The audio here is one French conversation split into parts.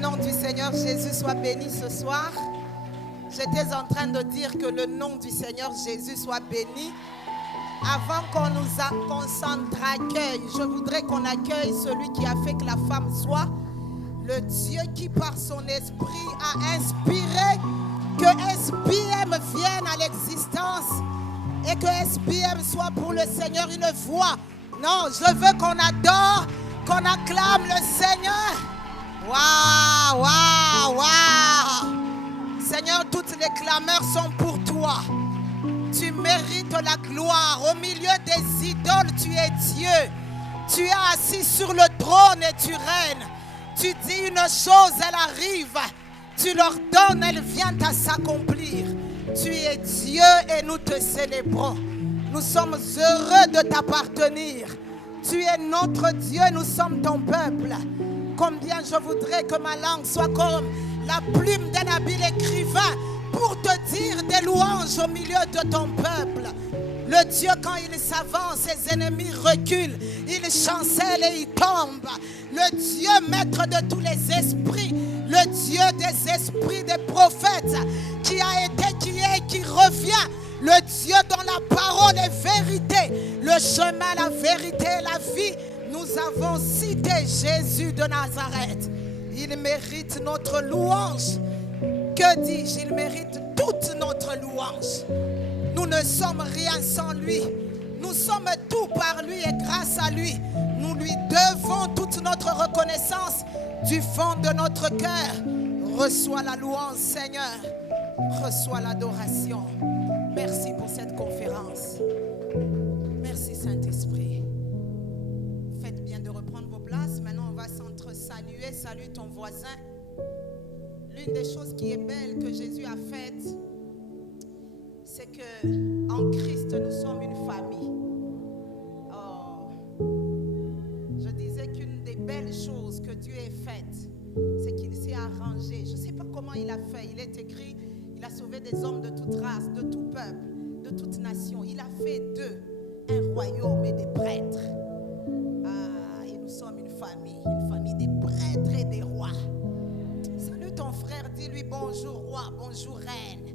nom du Seigneur Jésus soit béni ce soir. J'étais en train de dire que le nom du Seigneur Jésus soit béni. Avant qu'on s'entre-accueille, je voudrais qu'on accueille celui qui a fait que la femme soit le Dieu qui par son esprit a inspiré que SBM vienne à l'existence et que SBM soit pour le Seigneur une voix. Non, je veux qu'on adore, qu'on acclame le Seigneur. Waouh, waouh, waouh. Seigneur, toutes les clameurs sont pour toi. Tu mérites la gloire. Au milieu des idoles, tu es Dieu. Tu es assis sur le trône et tu règnes. Tu dis une chose, elle arrive. Tu l'ordonnes, elle vient à s'accomplir. Tu es Dieu et nous te célébrons. Nous sommes heureux de t'appartenir. Tu es notre Dieu, nous sommes ton peuple. Combien je voudrais que ma langue soit comme la plume d'un habile écrivain pour te dire des louanges au milieu de ton peuple. Le Dieu, quand il s'avance, ses ennemis reculent. Il chancelle et il tombe. Le Dieu maître de tous les esprits. Le Dieu des esprits des prophètes. Qui a été, qui est, qui revient. Le Dieu dont la parole est vérité. Le chemin, la vérité et la vie. Nous avons cité Jésus de Nazareth. Il mérite notre louange. Que dis-je? Il mérite toute notre louange. Nous ne sommes rien sans lui. Nous sommes tout par lui et grâce à lui. Nous lui devons toute notre reconnaissance du fond de notre cœur. Reçois la louange, Seigneur. Reçois l'adoration. Merci pour cette conférence. Merci, Saint-Esprit. Faites bien de reprendre vos places. Maintenant, on va s'entre-saluer. Salue ton voisin. L'une des choses qui est belle que Jésus a faites, c'est que en Christ, nous sommes une famille. Oh. Je disais qu'une des belles choses que Dieu ait faites, c'est qu'il s'est arrangé. Je ne sais pas comment il a fait. Il est écrit, il a sauvé des hommes de toute race, de tout peuple, de toute nation. Il a fait d'eux un royaume et des prêtres. Ah, et nous sommes une famille des prêtres et des rois. Salut ton frère, dis-lui bonjour roi, bonjour reine.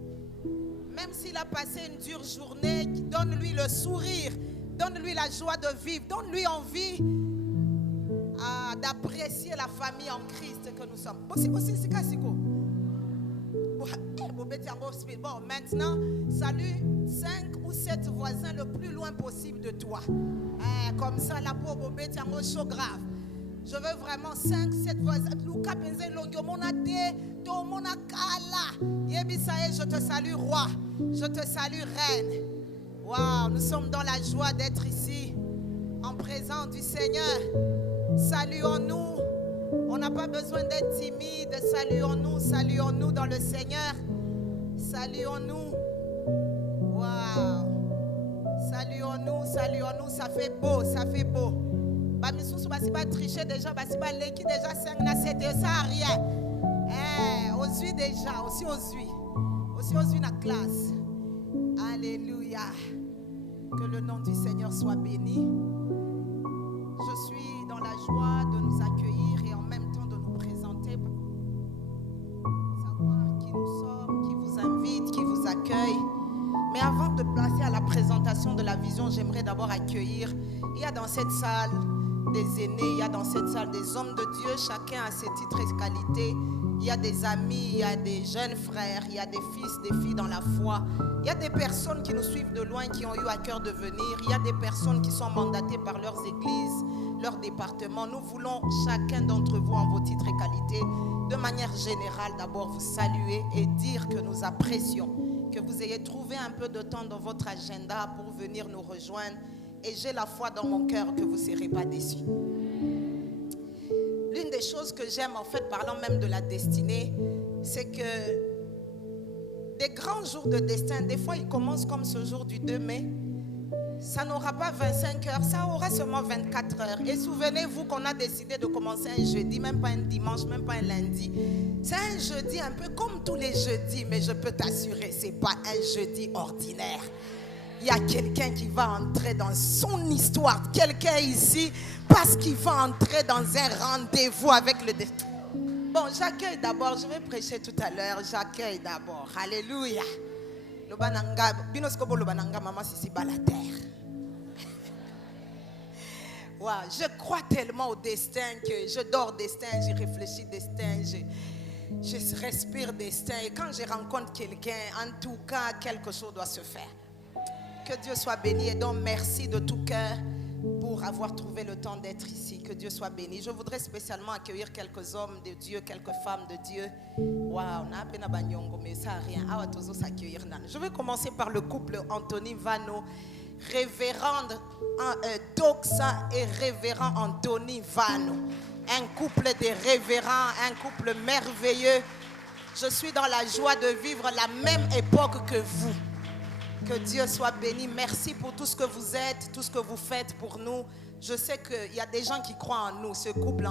Même s'il a passé une dure journée, donne-lui le sourire, donne-lui la joie de vivre, donne-lui envie d'apprécier la famille en Christ que nous sommes. Bon, maintenant, salue 5 ou 7 voisins le plus loin possible de toi. Comme ça, la pauvre bête est chaud grave. Je veux vraiment 5, 7 voisins. Je te salue, roi. Je te salue, reine. Waouh, nous sommes dans la joie d'être ici, en présence du Seigneur. Saluons-nous. On n'a pas besoin d'être timide. Saluons-nous, saluons-nous dans le Seigneur. Saluons-nous. Waouh. Saluons-nous, saluons-nous. Ça fait beau, ça fait beau. Bamisous basi ba tricher déjà, basi ba leki déjà 5 na 7 ça a rien. Aussi déjà, aussi aux na classe. Alléluia. Que le nom du Seigneur soit béni. Je suis dans la joie de nous accueillir et en même temps de nous présenter. Savoir qui nous sommes, qui vous invite, qui vous accueille. Mais avant de passer à la présentation de la vision, j'aimerais d'abord accueillir. Il y a dans cette salle des aînés, il y a dans cette salle des hommes de Dieu, chacun a ses titres et qualités. Il y a des amis, il y a des jeunes frères, il y a des fils, des filles dans la foi. Il y a des personnes qui nous suivent de loin, qui ont eu à cœur de venir. Il y a des personnes qui sont mandatées par leurs églises, leurs départements. Nous voulons chacun d'entre vous en vos titres et qualités, de manière générale, d'abord vous saluer et dire que nous apprécions, que vous ayez trouvé un peu de temps dans votre agenda pour venir nous rejoindre. Et j'ai la foi dans mon cœur que vous ne serez pas déçus. L'une des choses que j'aime, en fait, parlant même de la destinée, c'est que des grands jours de destin, des fois, ils commencent comme ce jour du 2 mai. Ça n'aura pas 25 heures, ça aura seulement 24 heures. Et souvenez-vous qu'on a décidé de commencer un jeudi, même pas un dimanche, même pas un lundi. C'est un jeudi un peu comme tous les jeudis, mais je peux t'assurer, ce n'est pas un jeudi ordinaire. Il y a quelqu'un qui va entrer dans son histoire. Quelqu'un ici, parce qu'il va entrer dans un rendez-vous avec le destin. Bon, j'accueille d'abord, je vais prêcher tout à l'heure, j'accueille d'abord. Alléluia. Maman Sissi Balater. Wow, je crois tellement au destin que je dors destin, j'y réfléchis destin, je respire destin. Et quand je rencontre quelqu'un, en tout cas, quelque chose doit se faire. Que Dieu soit béni et donc merci de tout cœur pour avoir trouvé le temps d'être ici. Que Dieu soit béni. Je voudrais spécialement accueillir quelques hommes de Dieu, quelques femmes de Dieu. Waouh, on a appelé Nabanyongo, mais ça n'a rien. Je vais commencer par le couple Anthony Vano, révérende Doxa et révérend Anthony Vano. Un couple de révérends, un couple merveilleux. Je suis dans la joie de vivre la même époque que vous. Que Dieu soit béni. Merci pour tout ce que vous êtes, tout ce que vous faites pour nous. Je sais qu'il y a des gens qui croient en nous. Ce couple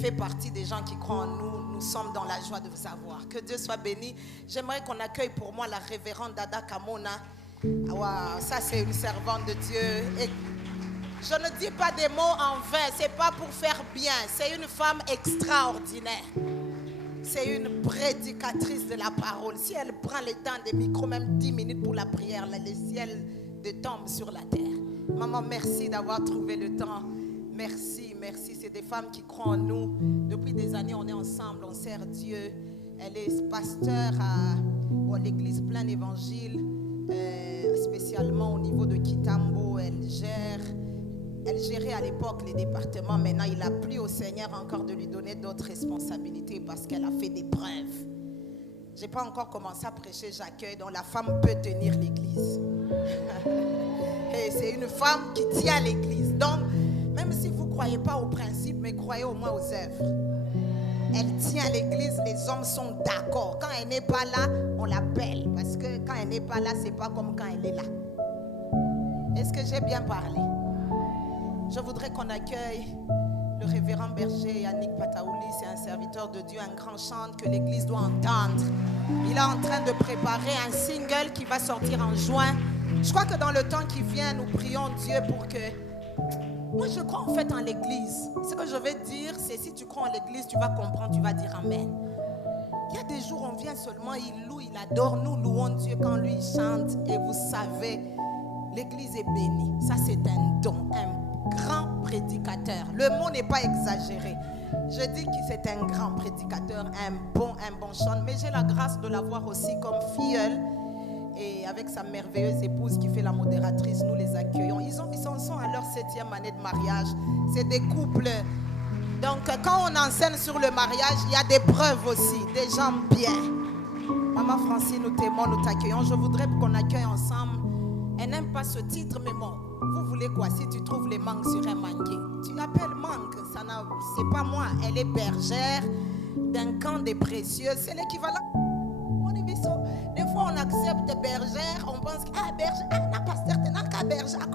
fait partie des gens qui croient en nous. Nous sommes dans la joie de vous avoir. Que Dieu soit béni. J'aimerais qu'on accueille pour moi la révérende Dada Kamona. Wow, ça c'est une servante de Dieu. Et je ne dis pas des mots en vain. C'est pas pour faire bien. C'est une femme extraordinaire. C'est une prédicatrice de la parole. Si elle prend le temps des micros, même 10 minutes pour la prière, là, le ciel tombe sur la terre. Maman, merci d'avoir trouvé le temps. Merci, merci. C'est des femmes qui croient en nous. Depuis des années, on est ensemble, on sert Dieu. Elle est pasteur à l'église Plein Évangile, spécialement au niveau de Kitambo. Elle gérait à l'époque les départements. Maintenant, il a plu au Seigneur encore de lui donner d'autres responsabilités parce qu'elle a fait des preuves. Je n'ai pas encore commencé à prêcher, j'accueille. Donc la femme peut tenir l'église. Et c'est une femme qui tient l'église. Donc, même si vous ne croyez pas aux principes, mais croyez au moins aux œuvres. Elle tient l'église, les hommes sont d'accord. Quand elle n'est pas là, on l'appelle. Parce que quand elle n'est pas là, ce n'est pas comme quand elle est là. Est-ce que j'ai bien parlé? Je voudrais qu'on accueille le révérend berger Yannick Pataouli. C'est un serviteur de Dieu, un grand chant que l'église doit entendre. Il est en train de préparer un single qui va sortir en juin. Je crois que dans le temps qui vient, nous prions Dieu pour que... Moi, je crois en fait en l'église. Ce que je vais dire, c'est si tu crois en l'église, tu vas comprendre, tu vas dire Amen. Il y a des jours, on vient seulement, il loue, il adore. Nous louons Dieu quand lui il chante. Et vous savez, l'église est bénie. Ça, c'est un don, un grand prédicateur. Le mot n'est pas exagéré. Je dis que c'est un grand prédicateur, un bon chant. Mais j'ai la grâce de l'avoir aussi comme filleule. Et avec sa merveilleuse épouse qui fait la modératrice, nous les accueillons. Ils sont à leur 7e année de mariage. C'est des couples. Donc quand on enseigne sur le mariage, il y a des preuves aussi, des gens bien. Maman Francine, nous t'aimons, nous t'accueillons. Je voudrais qu'on accueille ensemble. Elle n'aime pas ce titre, mais bon, vous voulez quoi? Si tu trouves les mangues sur un manguier, tu l'appelles mangue. C'est pas moi. Elle est bergère d'un camp des précieux. C'est l'équivalent. Des fois, on accepte bergère, on pense que bergère, n'a pas certainement qu'à bergère.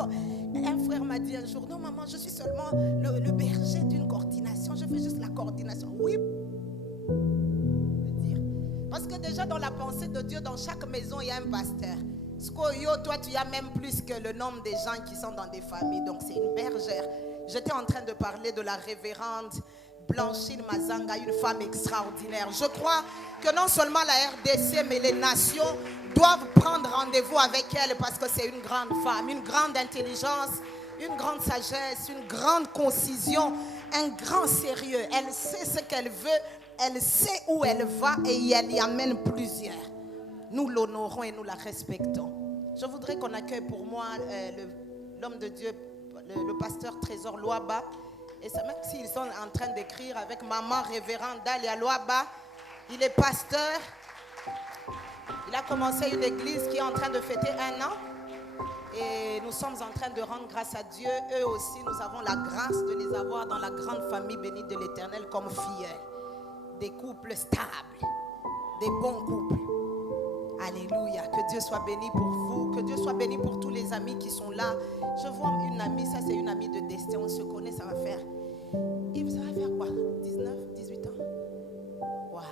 Un frère m'a dit un jour, non maman, je suis seulement le berger d'une coordination, je fais juste la coordination. Oui. Parce que déjà dans la pensée de Dieu, dans chaque maison, il y a un pasteur. Skoyo, toi, tu as même plus que le nombre des gens qui sont dans des familles. Donc, c'est une bergère. J'étais en train de parler de la révérende Blanchine Mazanga, une femme extraordinaire. Je crois que non seulement la RDC, mais les nations doivent prendre rendez-vous avec elle parce que c'est une grande femme, une grande intelligence, une grande sagesse, une grande concision, un grand sérieux. Elle sait ce qu'elle veut, elle sait où elle va et elle y amène plusieurs. Nous l'honorons et nous la respectons. Je voudrais qu'on accueille pour moi l'homme de Dieu, le pasteur Trésor Loaba. Et ça, même s'ils sont en train d'écrire avec maman révérende Dalia Loaba, il est pasteur. Il a commencé une église qui est en train de fêter 1 an. Et nous sommes en train de rendre grâce à Dieu. Eux aussi, nous avons la grâce de les avoir dans la grande famille bénie de l'Éternel comme filles. Des couples stables, des bons couples. Alléluia. Que Dieu soit béni pour vous. Que Dieu soit béni pour tous les amis qui sont là. Je vois une amie, ça c'est une amie de destin. On se connaît, ça va faire. Yves, ça va faire quoi? 19, 18 ans? Waouh.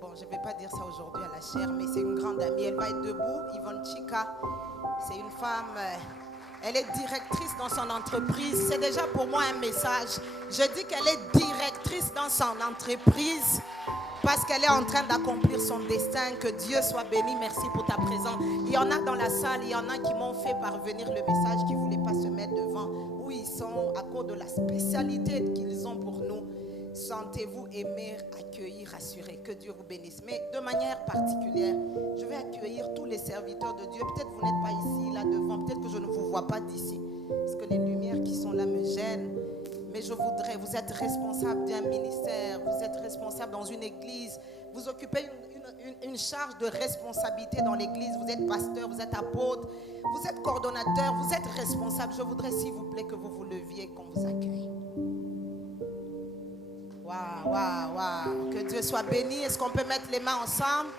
Bon, je ne vais pas dire ça aujourd'hui à la chair, mais c'est une grande amie. Elle va être debout. Yvonne Chika. C'est une femme. Elle est directrice dans son entreprise. C'est déjà pour moi un message. Je dis qu'elle est directrice collaboratrice dans son entreprise parce qu'elle est en train d'accomplir son destin. Que Dieu soit béni. Merci pour ta présence. Il y en a dans la salle, il y en a qui m'ont fait parvenir le message, qui ne voulaient pas se mettre devant, où ils sont à cause de la spécialité qu'ils ont pour nous. Sentez-vous aimés, accueillis, rassurés. Que Dieu vous bénisse. Mais de manière particulière, je vais accueillir tous les serviteurs de Dieu. Peut-être vous n'êtes pas ici, là devant. Peut-être que je ne vous vois pas d'ici. Parce que les lumières qui sont là me gênent. Mais je voudrais, vous êtes responsable d'un ministère, vous êtes responsable dans une église, vous occupez une charge de responsabilité dans l'église, vous êtes pasteur, vous êtes apôtre, vous êtes coordonnateur, vous êtes responsable. Je voudrais s'il vous plaît que vous vous leviez, qu'on vous accueille. Waouh, waouh, waouh. Que Dieu soit béni. Est-ce qu'on peut mettre les mains ensemble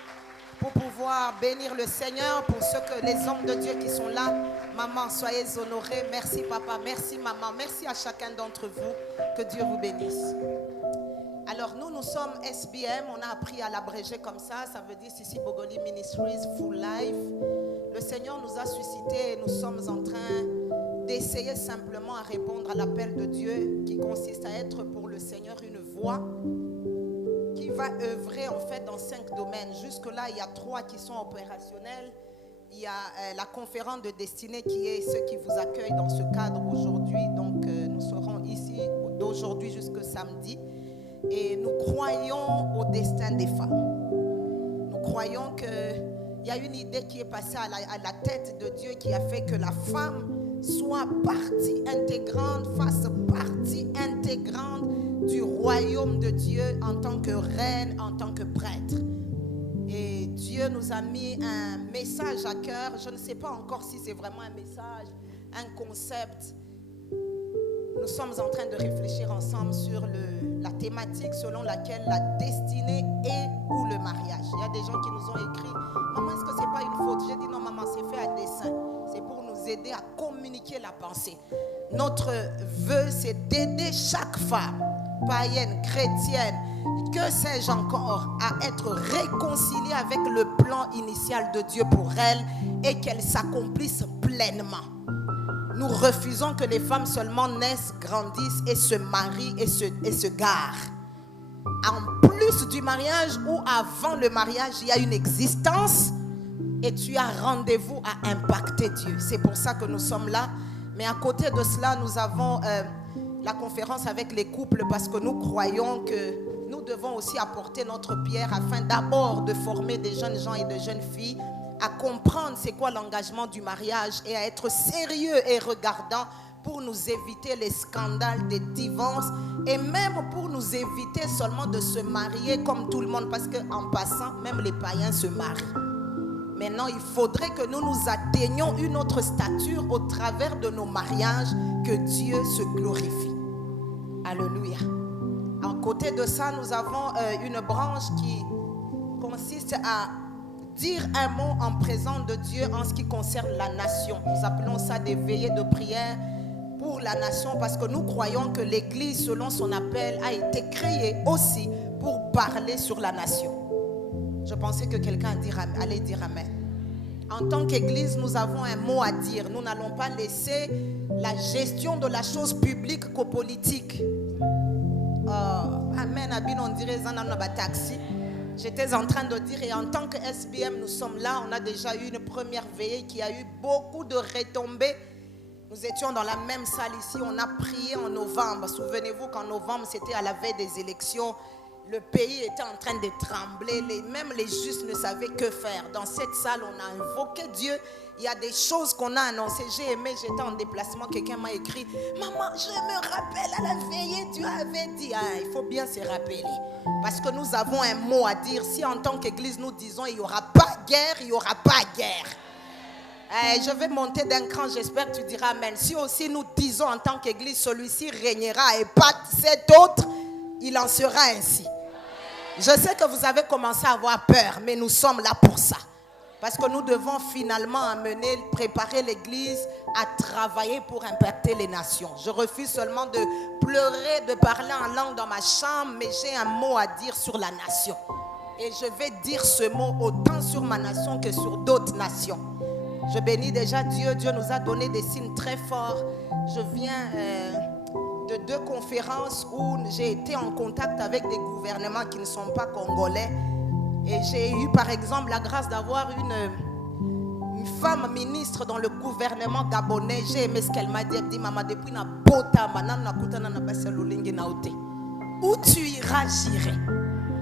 pour pouvoir bénir le Seigneur, pour ceux que les hommes de Dieu qui sont là? Maman, soyez honorés. Merci papa, merci maman, merci à chacun d'entre vous. Que Dieu vous bénisse. Alors nous sommes SBM, on a appris à l'abréger comme ça veut dire Sissi Bogoli Ministries Full Life. Le Seigneur nous a suscité et nous sommes en train d'essayer simplement à répondre à l'appel de Dieu qui consiste à être pour le Seigneur une voix qui va œuvrer en fait dans 5 domaines. Jusque-là, il y a 3 qui sont opérationnels. Il y a la conférence de destinée qui est ceux qui vous accueillent dans ce cadre aujourd'hui. Donc nous serons ici d'aujourd'hui jusqu'au samedi. Et nous croyons au destin des femmes. Nous croyons qu'il y a une idée qui est passée à la tête de Dieu qui a fait que la femme soit partie intégrante, fasse partie intégrante du royaume de Dieu en tant que reine, en tant que prêtre. Et Dieu nous a mis un message à cœur. Je ne sais pas encore si c'est vraiment un message, un concept. Nous sommes en train de réfléchir ensemble sur la thématique selon laquelle la destinée est ou le mariage. Il y a des gens qui nous ont écrit: maman, est-ce que ce n'est pas une faute? J'ai dit non maman, c'est fait à dessein. C'est pour nous aider à communiquer la pensée. Notre vœu, c'est d'aider chaque femme, païenne, chrétienne, que sais-je encore, à être réconciliée avec le plan initial de Dieu pour elle et qu'elle s'accomplisse pleinement. Nous refusons que les femmes seulement naissent, grandissent et se marient et se garent. En plus du mariage ou avant le mariage, il y a une existence et tu as rendez-vous à impacter Dieu. C'est pour ça que nous sommes là. Mais à côté de cela, nous avons la conférence avec les couples parce que nous croyons que nous devons aussi apporter notre pierre afin d'abord de former des jeunes gens et des jeunes filles à comprendre c'est quoi l'engagement du mariage et à être sérieux et regardant pour nous éviter les scandales des divorces et même pour nous éviter seulement de se marier comme tout le monde parce qu'en passant, même les païens se marient. Maintenant, il faudrait que nous atteignions une autre stature au travers de nos mariages, que Dieu se glorifie. Alléluia. À côté de ça, nous avons une branche qui consiste à dire un mot en présence de Dieu en ce qui concerne la nation. Nous appelons ça des veillées de prière pour la nation parce que nous croyons que l'Église, selon son appel, a été créée aussi pour parler sur la nation. Je pensais que quelqu'un allait dire Amen. En tant qu'Église, nous avons un mot à dire. Nous n'allons pas laisser la gestion de la chose publique qu'aux politiques. Amen. On dirait taxi. J'étais en train de dire, et en tant que SBM, nous sommes là. On a déjà eu une première veillée qui a eu beaucoup de retombées. Nous étions dans la même salle ici. On a prié en novembre. Souvenez-vous qu'en novembre, c'était à la veille des élections. Le pays était en train de trembler. Même les justes ne savaient que faire. Dans cette salle, on a invoqué Dieu. Il y a des choses qu'on a annoncées. J'ai aimé, j'étais en déplacement. Quelqu'un m'a écrit: maman, je me rappelle à la veillée, tu avais dit. Il faut bien se rappeler. Parce que nous avons un mot à dire. Si en tant qu'Église, nous disons il n'y aura pas guerre, il n'y aura pas guerre. Je vais monter d'un cran, j'espère que tu diras Amen. Si aussi nous disons en tant qu'Église, celui-ci régnera et pas cet autre, il en sera ainsi. Je sais que vous avez commencé à avoir peur, mais nous sommes là pour ça. Parce que nous devons finalement préparer l'Église à travailler pour impacter les nations. Je refuse seulement de pleurer, de parler en langue dans ma chambre, mais j'ai un mot à dire sur la nation. Et je vais dire ce mot autant sur ma nation que sur d'autres nations. Je bénis déjà Dieu. Dieu nous a donné des signes très forts. Je viens de 2 conférences où j'ai été en contact avec des gouvernements qui ne sont pas congolais. Et j'ai eu par exemple la grâce d'avoir une femme ministre dans le gouvernement gabonais. J'ai aimé ce qu'elle m'a dit. Elle dit, maman, depuis na bota, où tu iras, j'irai.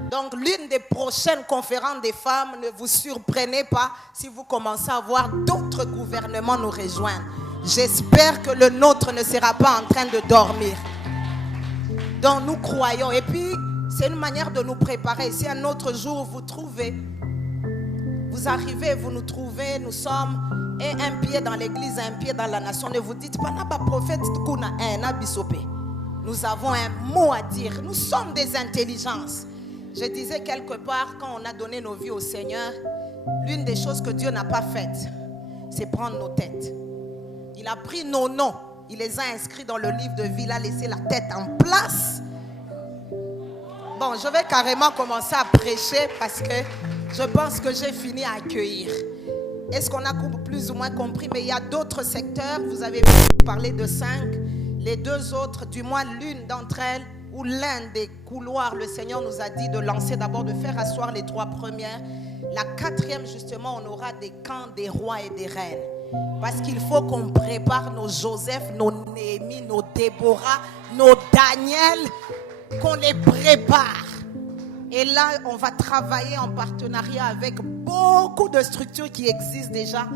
Donc l'une des prochaines conférences des femmes, ne vous surprenez pas si vous commencez à voir d'autres gouvernements nous rejoindre. J'espère que le nôtre ne sera pas en train de dormir. Donc nous croyons. Et puis c'est une manière de nous préparer. Si un autre jour vous trouvez, vous arrivez, vous nous trouvez, nous sommes un pied dans l'église, un pied dans la nation. Ne vous dites pas, n'a pas prophète, nous avons un mot à dire. Nous sommes des intelligences. Je disais quelque part, quand on a donné nos vies au Seigneur, l'une des choses que Dieu n'a pas faites, c'est prendre nos têtes. Il a pris nos noms, il les a inscrits dans le livre de vie, il a laissé la tête en place. Bon, je vais carrément commencer à prêcher parce que je pense que j'ai fini à accueillir. Est-ce qu'on a plus ou moins compris? Mais il y a d'autres secteurs, vous avez parlé de 5, les 2 autres, du moins l'une d'entre elles, ou l'un des couloirs, le Seigneur nous a dit de lancer d'abord, de faire asseoir les 3 premières. La 4e, justement, on aura des camps des rois et des reines. Parce qu'il faut qu'on prépare nos Joseph, nos Néhémie, nos Déborah, nos Daniel, qu'on les prépare. Et là, on va travailler en partenariat avec beaucoup de structures qui existent déjà.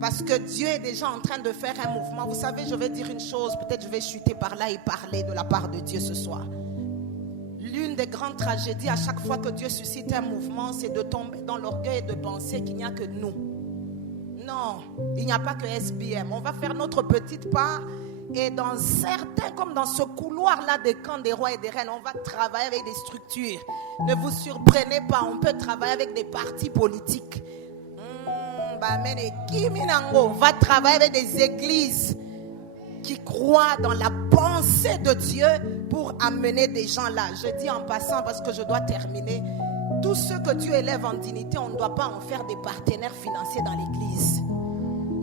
Parce que Dieu est déjà en train de faire un mouvement. Vous savez, je vais dire une chose, peut-être je vais chuter par là et parler de la part de Dieu ce soir. L'une des grandes tragédies à chaque fois que Dieu suscite un mouvement, c'est de tomber dans l'orgueil et de penser qu'il n'y a que nous. Non, il n'y a pas que SBM. On va faire notre petite part. Et dans certains, comme dans ce couloir-là des camps des rois et des reines, on va travailler avec des structures. Ne vous surprenez pas, on peut travailler avec des partis politiques. On va travailler avec des églises qui croient dans la pensée de Dieu pour amener des gens là. Je dis en passant parce que je dois terminer. Tous ceux que Dieu élève en dignité, on ne doit pas en faire des partenaires financiers dans l'église.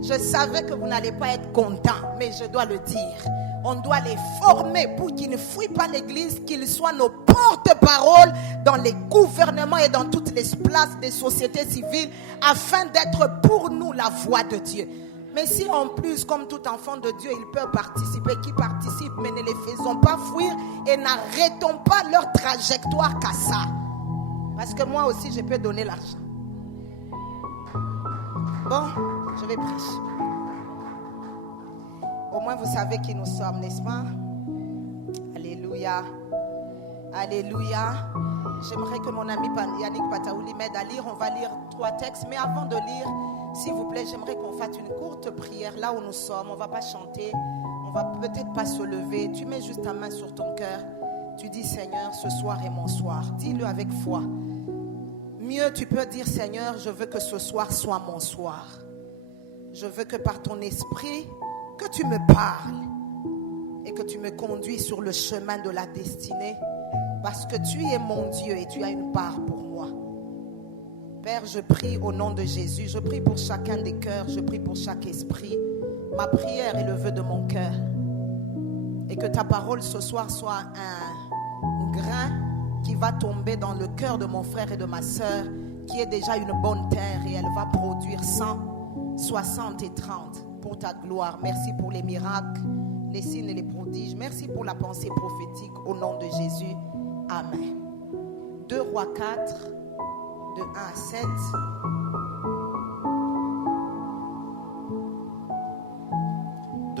Je savais que vous n'allez pas être contents, mais je dois le dire. On doit les former pour qu'ils ne fuient pas l'église, qu'ils soient nos porte-paroles dans les gouvernements et dans toutes les places des sociétés civiles, afin d'être pour nous la voix de Dieu. Mais si en plus, comme tout enfant de Dieu, ils peuvent participer, qui participent, mais ne les faisons pas fuir et n'arrêtons pas leur trajectoire qu'à ça. Parce que moi aussi, je peux donner l'argent. Bon, je vais prêcher. Au moins, vous savez qui nous sommes, n'est-ce pas? Alléluia. Alléluia. J'aimerais que mon ami Yannick Pataouli m'aide à lire. On va lire 3 textes. Mais avant de lire, s'il vous plaît, j'aimerais qu'on fasse une courte prière là où nous sommes. On ne va pas chanter. On ne va peut-être pas se lever. Tu mets juste ta main sur ton cœur. Tu dis, Seigneur, ce soir est mon soir. Dis-le avec foi. Mieux, tu peux dire, Seigneur, je veux que ce soir soit mon soir. Je veux que par ton esprit, que tu me parles et que tu me conduis sur le chemin de la destinée, parce que tu es mon Dieu et tu as une part pour moi. Père, je prie au nom de Jésus, je prie pour chacun des cœurs, je prie pour chaque esprit. Ma prière est le vœu de mon cœur, et que ta parole ce soir soit un grain qui va tomber dans le cœur de mon frère et de ma soeur, qui est déjà une bonne terre, et elle va produire 100, 60 et 30 pour ta gloire. Merci pour les miracles, les signes et les prodiges. Merci pour la pensée prophétique au nom de Jésus. Amen. 2 Rois 4, de 1 à 7.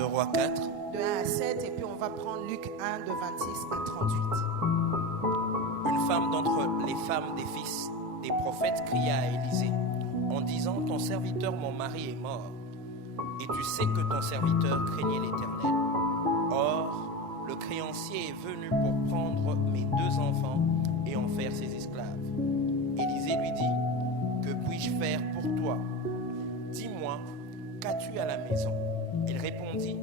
Rois 4. De 1 à 7, et puis on va prendre Luc 1, de 26 à 38. Une femme d'entre les femmes des fils des prophètes cria à Élisée en disant: ton serviteur mon mari est mort, et tu sais que ton serviteur craignait l'Éternel. Or, le créancier est venu pour prendre mes 2 enfants et en faire ses esclaves. Élisée lui dit: que puis-je faire pour toi? Dis-moi, qu'as-tu à la maison? Il répondit: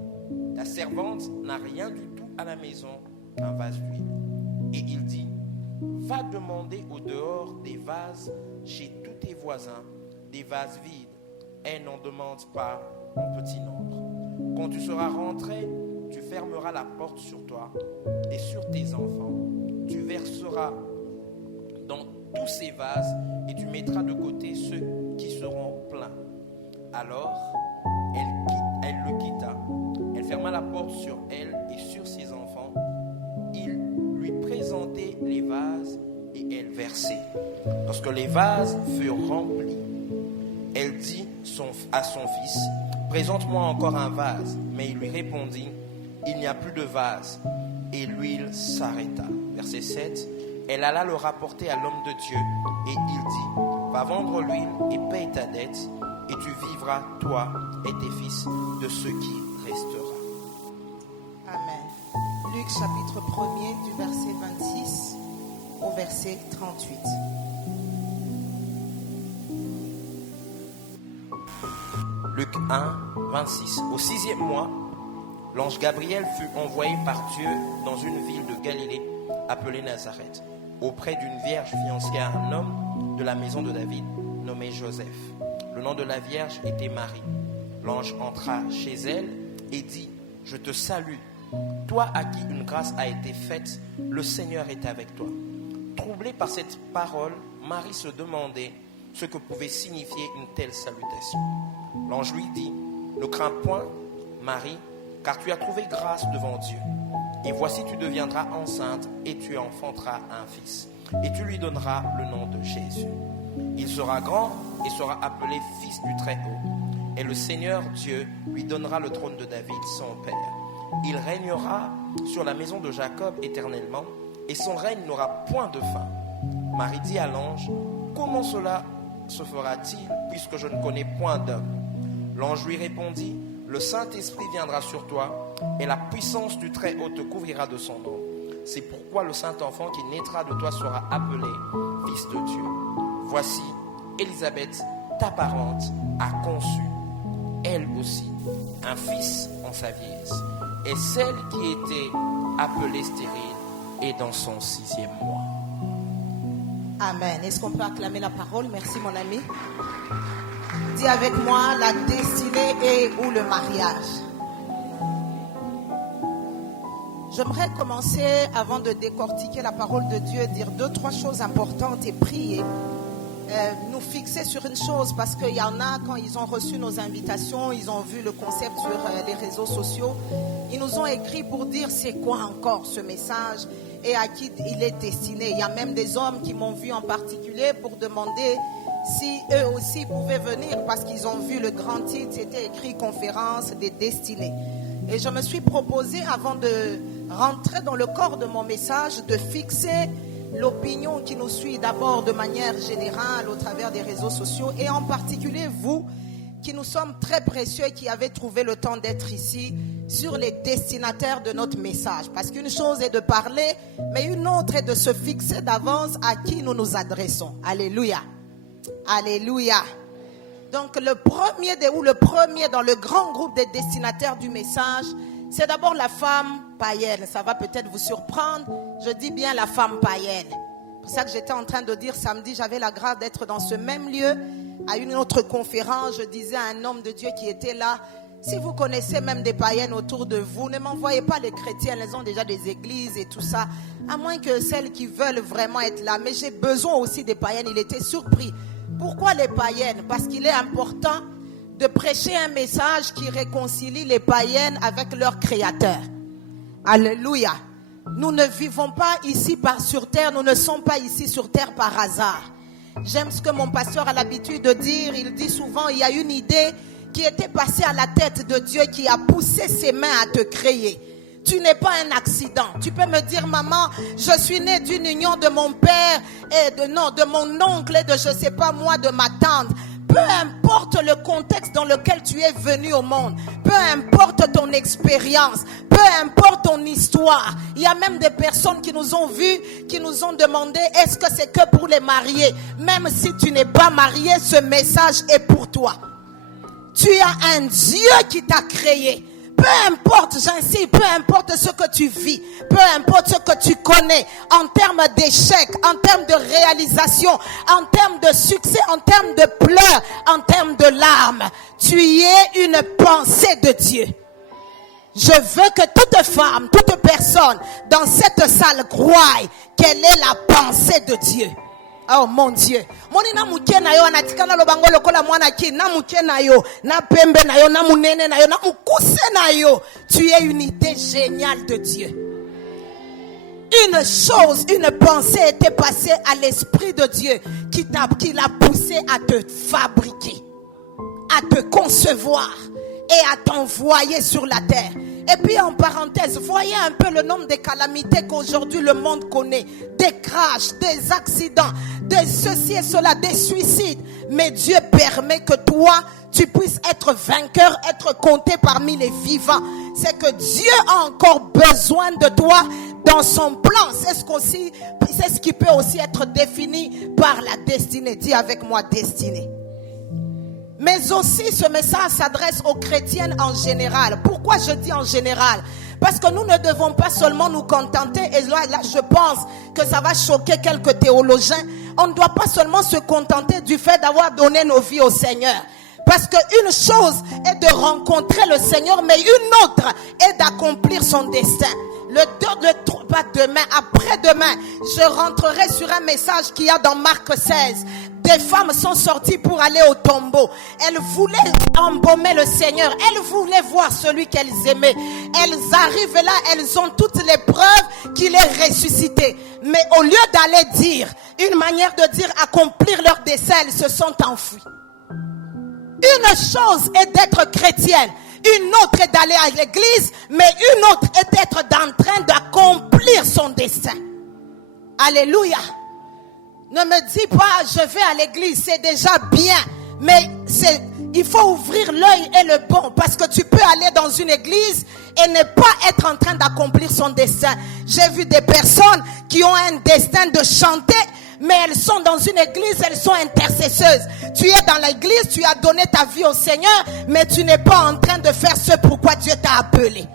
ta servante n'a rien du tout à la maison qu'un vase d'huile. Et il dit: va demander au dehors des vases chez tous tes voisins, des vases vides, et n'en demande pas en petit nombre. Quand tu seras rentré, tu fermera la porte sur toi et sur tes enfants. Tu verseras dans tous ces vases et tu mettras de côté ceux qui seront pleins. » Alors, elle le quitta. Elle ferma la porte sur elle et sur ses enfants. Il lui présentait les vases et elle versait. Lorsque les vases furent remplis, elle dit à son fils, « Présente-moi encore un vase. » Mais il lui répondit, « Il n'y a plus de vase. » Et l'huile s'arrêta. Verset 7. Elle alla le rapporter à l'homme de Dieu et il dit, « Va vendre l'huile et paye ta dette et tu vivras, toi et tes fils, de ce qui restera. » Amen. Luc chapitre 1er du verset 26 au verset 38. Luc 1, 26. Au 6e mois, l'ange Gabriel fut envoyé par Dieu dans une ville de Galilée appelée Nazareth, auprès d'une vierge fiancée à un homme de la maison de David nommé Joseph. Le nom de la vierge était Marie. L'ange entra chez elle et dit, « Je te salue, toi à qui une grâce a été faite, le Seigneur est avec toi. » Troublée par cette parole, Marie se demandait ce que pouvait signifier une telle salutation. L'ange lui dit, « Ne crains point, Marie, car tu as trouvé grâce devant Dieu. Et voici, tu deviendras enceinte et tu enfanteras un fils. Et tu lui donneras le nom de Jésus. Il sera grand et sera appelé Fils du Très-Haut. Et le Seigneur Dieu lui donnera le trône de David, son père. Il régnera sur la maison de Jacob éternellement, et son règne n'aura point de fin. » Marie dit à l'ange, « Comment cela se fera-t-il, puisque je ne connais point d'homme ?» L'ange lui répondit, « Le Saint-Esprit viendra sur toi, et la puissance du Très-Haut te couvrira de son nom. C'est pourquoi le Saint-Enfant qui naîtra de toi sera appelé Fils de Dieu. Voici, Élisabeth, ta parente, a conçu, elle aussi, un fils en sa vieillesse. Et celle qui était appelée stérile est dans son 6e mois. » Amen. Est-ce qu'on peut acclamer la parole? Merci mon ami. Dis avec moi, la destinée est où le mariage? J'aimerais commencer, avant de décortiquer la parole de Dieu, dire 2-3 choses importantes et prier. Nous fixer sur une chose, parce qu'il y en a, quand ils ont reçu nos invitations, ils ont vu le concept sur les réseaux sociaux, ils nous ont écrit pour dire c'est quoi encore ce message et à qui il est destiné. Il y a même des hommes qui m'ont vu en particulier pour demander si eux aussi pouvaient venir, parce qu'ils ont vu le grand titre, c'était écrit conférence des destinées. Et je me suis proposé, avant de rentrer dans le corps de mon message, de fixer l'opinion qui nous suit d'abord de manière générale au travers des réseaux sociaux, et en particulier vous qui nous sommes très précieux et qui avez trouvé le temps d'être ici, sur les destinataires de notre message. Parce qu'une chose est de parler, mais une autre est de se fixer d'avance à qui nous nous adressons. Alléluia. Alléluia. Donc le premier dans le grand groupe des destinataires du message, c'est d'abord la femme païenne. Ça va peut-être vous surprendre. Je dis bien la femme païenne. C'est pour ça que j'étais en train de dire samedi, j'avais la grâce d'être dans ce même lieu à une autre conférence. Je disais à un homme de Dieu qui était là, si vous connaissez même des païennes autour de vous, ne m'envoyez pas les chrétiens, elles ont déjà des églises et tout ça, à moins que celles qui veulent vraiment être là. Mais j'ai besoin aussi des païennes. Il était surpris. Pourquoi les païennes? Parce qu'il est important de prêcher un message qui réconcilie les païennes avec leur créateur. Alléluia. Nous ne vivons pas ici sur terre, nous ne sommes pas ici sur terre par hasard. J'aime ce que mon pasteur a l'habitude de dire. Il dit souvent, il y a une idée qui était passée à la tête de Dieu qui a poussé ses mains à te créer. Tu n'es pas un accident. Tu peux me dire, maman, je suis née d'une union de mon père et de mon oncle et de je sais pas moi, de ma tante. Peu importe le contexte dans lequel tu es venu au monde, peu importe ton expérience, peu importe ton histoire. Il y a même des personnes qui nous ont vus, qui nous ont demandé, est-ce que c'est que pour les mariés? Même si tu n'es pas marié, ce message est pour toi. Tu as un Dieu qui t'a créé. Peu importe, j'insiste, peu importe ce que tu vis, peu importe ce que tu connais, en termes d'échecs, en termes de réalisation, en termes de succès, en termes de pleurs, en termes de larmes, tu y es une pensée de Dieu. Je veux que toute femme, toute personne dans cette salle croie quelle est la pensée de Dieu. Oh mon Dieu. Moni na muke na yo anatikana lobango lokola mwana ki na muke na yo na pembe na yo na munene na yo na mukuse na yo. Tu es une idée géniale de Dieu. Une chose, une pensée était passée à l'Esprit de Dieu qui l'a poussé à te fabriquer, à te concevoir et à t'envoyer sur la terre. Et puis en parenthèse, voyez un peu le nombre de calamités qu'aujourd'hui le monde connaît. Des crashs, des accidents, des ceci et cela, des suicides. Mais Dieu permet que toi, tu puisses être vainqueur, être compté parmi les vivants. C'est que Dieu a encore besoin de toi dans son plan. C'est ce qui peut aussi être défini par la destinée. Dis avec moi, destinée. Mais aussi, ce message s'adresse aux chrétiennes en général. Pourquoi je dis en général? Parce que nous ne devons pas seulement nous contenter, et là je pense que ça va choquer quelques théologiens. On ne doit pas seulement se contenter du fait d'avoir donné nos vies au Seigneur. Parce qu'une chose est de rencontrer le Seigneur, mais une autre est d'accomplir son destin. Pas demain, après-demain, je rentrerai sur un message qu'il y a dans Marc 16. Des femmes sont sorties pour aller au tombeau. Elles voulaient embaumer le Seigneur. Elles voulaient voir celui qu'elles aimaient. Elles arrivent là, elles ont toutes les preuves qu'il est ressuscité. Mais au lieu d'aller dire, une manière de dire accomplir leur dessein, elles se sont enfuies. Une chose est d'être chrétienne. Une autre est d'aller à l'église, mais une autre est d'être en train d'accomplir son dessein. Alléluia. Ne me dis pas, je vais à l'église, c'est déjà bien. Mais il faut ouvrir l'œil et le bon. Parce que tu peux aller dans une église et ne pas être en train d'accomplir son destin. J'ai vu des personnes qui ont un destin de chanter, mais elles sont dans une église, elles sont intercesseuses. Tu es dans l'église, tu as donné ta vie au Seigneur, mais tu n'es pas en train de faire ce pourquoi Dieu t'a appelé.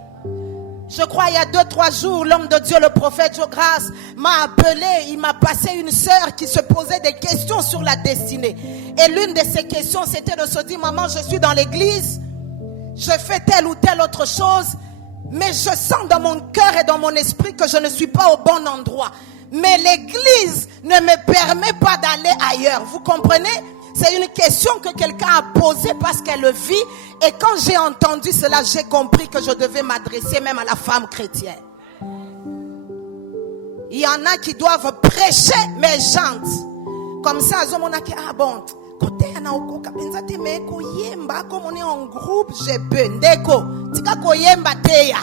Je crois il y a 2-3 jours, l'homme de Dieu, le prophète Joe-Grâce, m'a appelé. Il m'a passé une sœur qui se posait des questions sur la destinée. Et l'une de ces questions, c'était de se dire, maman, je suis dans l'église, je fais telle ou telle autre chose, mais je sens dans mon cœur et dans mon esprit que je ne suis pas au bon endroit. Mais l'église ne me permet pas d'aller ailleurs. Vous comprenez? C'est une question que quelqu'un a posée parce qu'elle le vit. Et quand j'ai entendu cela, j'ai compris que je devais m'adresser même à la femme chrétienne. Il y en a qui doivent prêcher, mais chantent. Comme ça, ils ont dit, ah bon, côté comme on est en groupe, j'ai peur. Ndeko, tika koyemba teya.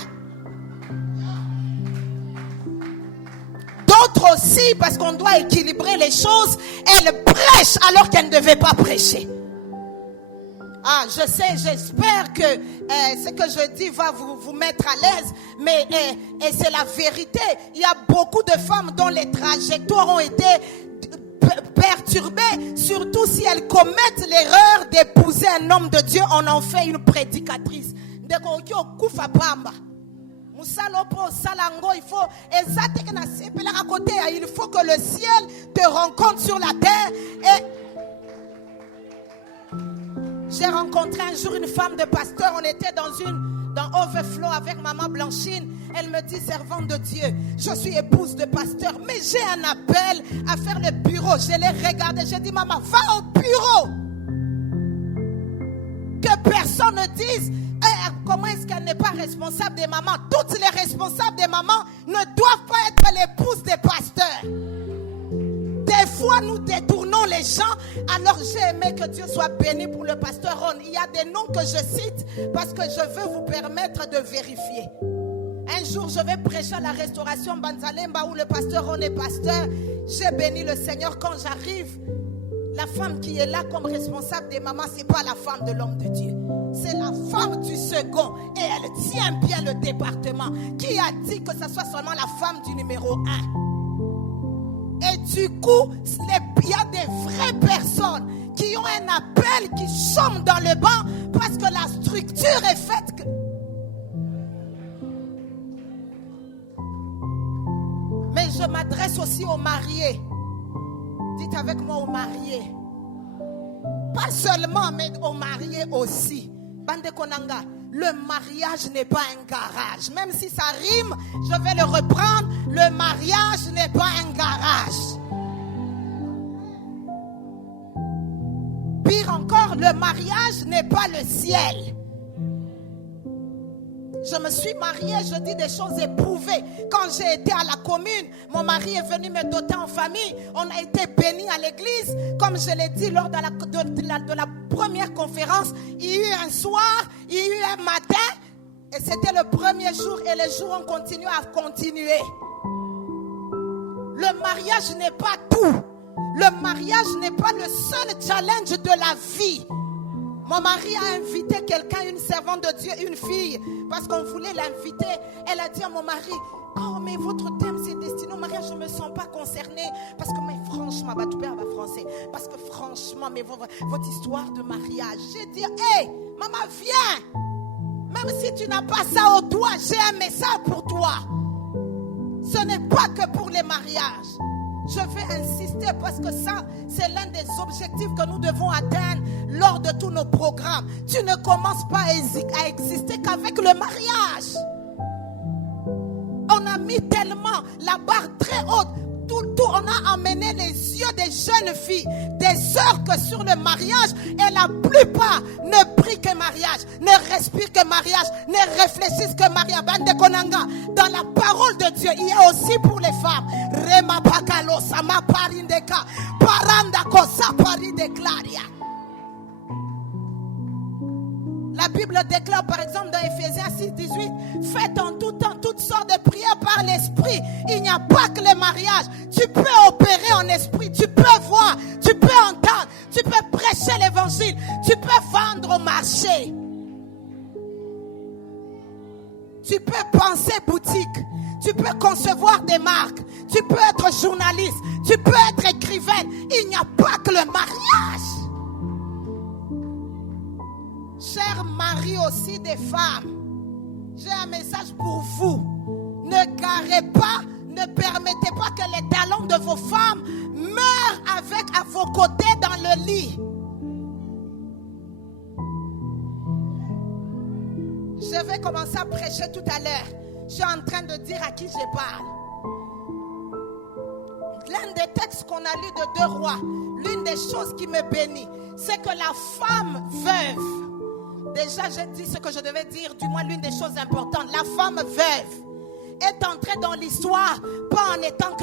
D'autres aussi, parce qu'on doit équilibrer les choses, elles prêchent alors qu'elles ne devaient pas prêcher. Ah, je sais, j'espère que ce que je dis va vous mettre à l'aise, mais c'est la vérité. Il y a beaucoup de femmes dont les trajectoires ont été perturbées, surtout si elles commettent l'erreur d'épouser un homme de Dieu, on en fait une prédicatrice. Il faut que le ciel te rencontre sur la terre. Et j'ai rencontré un jour une femme de pasteur. On était dans Overflow avec maman Blanchine. Elle me dit, servante de Dieu, je suis épouse de pasteur, mais j'ai un appel à faire le bureau. Je l'ai regardé, j'ai dit, maman, va au bureau. Que personne ne dise, comment est-ce qu'elle n'est pas responsable des mamans? Toutes les responsables des mamans ne doivent pas être l'épouse des pasteurs. Des fois, nous détournons les gens. Alors, j'ai aimé que Dieu soit béni pour le pasteur Ron. Il y a des noms que je cite parce que je veux vous permettre de vérifier. Un jour, je vais prêcher à la restauration Banzalemba où le pasteur Ron est pasteur. J'ai béni le Seigneur. Quand j'arrive, la femme qui est là comme responsable des mamans, ce n'est pas la femme de l'homme de Dieu. C'est la femme du second. Et elle tient bien le département. Qui a dit que ce soit seulement la femme du numéro 1? Et du coup, il y a des vraies personnes qui ont un appel, qui sont dans le banc parce que la structure est faite. Mais je m'adresse aussi aux mariés. Dites avec moi aux mariés. Pas seulement, mais aux mariés aussi. Bande Konanga, Le mariage n'est pas un garage. Même si ça rime, je vais le reprendre. Le mariage n'est pas un garage. Pire encore, le mariage n'est pas le ciel. Je me suis mariée, je dis des choses éprouvées. Quand j'ai été à la commune, mon mari est venu me doter en famille. On a été bénis à l'église. Comme je l'ai dit lors de la première conférence, il y a eu un soir, il y a eu un matin. Et c'était le premier jour et les jours ont continué à continuer. Le mariage n'est pas tout. Le mariage n'est pas le seul challenge de la vie. Mon mari a invité quelqu'un, une servante de Dieu, une fille, parce qu'on voulait l'inviter. Elle a dit à mon mari, oh mais votre thème c'est destiné au mariage, je ne me sens pas concernée. Parce que mais franchement, tu peux avoir français. Parce que franchement, mais votre histoire de mariage. J'ai dit, hé, maman viens. Même si tu n'as pas ça au doigt, j'ai un message pour toi. Ce n'est pas que pour les mariages. Je vais insister parce que ça, c'est l'un des objectifs que nous devons atteindre lors de tous nos programmes. Tu ne commences pas à exister qu'avec le mariage. On a mis tellement la barre très haute. Tout, on a emmené les yeux des jeunes filles, des sœurs que sur le mariage, et la plupart ne prient que mariage, ne respirent que mariage, ne réfléchissent que mariage. Dans la parole de Dieu, il y a aussi pour les femmes. Rema pakalo sama parindeka, paranda kosa parideclaria. La Bible déclare par exemple dans Ephésiens 6:18, faites en tout temps toutes sortes de prières par l'esprit. Il n'y a pas que le mariage. Tu peux opérer en esprit, tu peux voir, tu peux entendre, tu peux prêcher l'évangile, tu peux vendre au marché. Tu peux penser boutique, tu peux concevoir des marques, tu peux être journaliste, tu peux être écrivaine. Il n'y a pas que le mariage. Chers maris aussi des femmes, j'ai un message pour vous. Ne garez pas, ne permettez pas que les talents de vos femmes meurent à vos côtés dans le lit. Je vais commencer à prêcher tout à l'heure. Je suis en train de dire à qui je parle. L'un des textes qu'on a lu de 2 Rois, l'une des choses qui me bénit, c'est que la femme veuve, déjà, j'ai dit ce que je devais dire, du moins l'une des choses importantes. La femme veuve est entrée dans l'histoire, pas en étant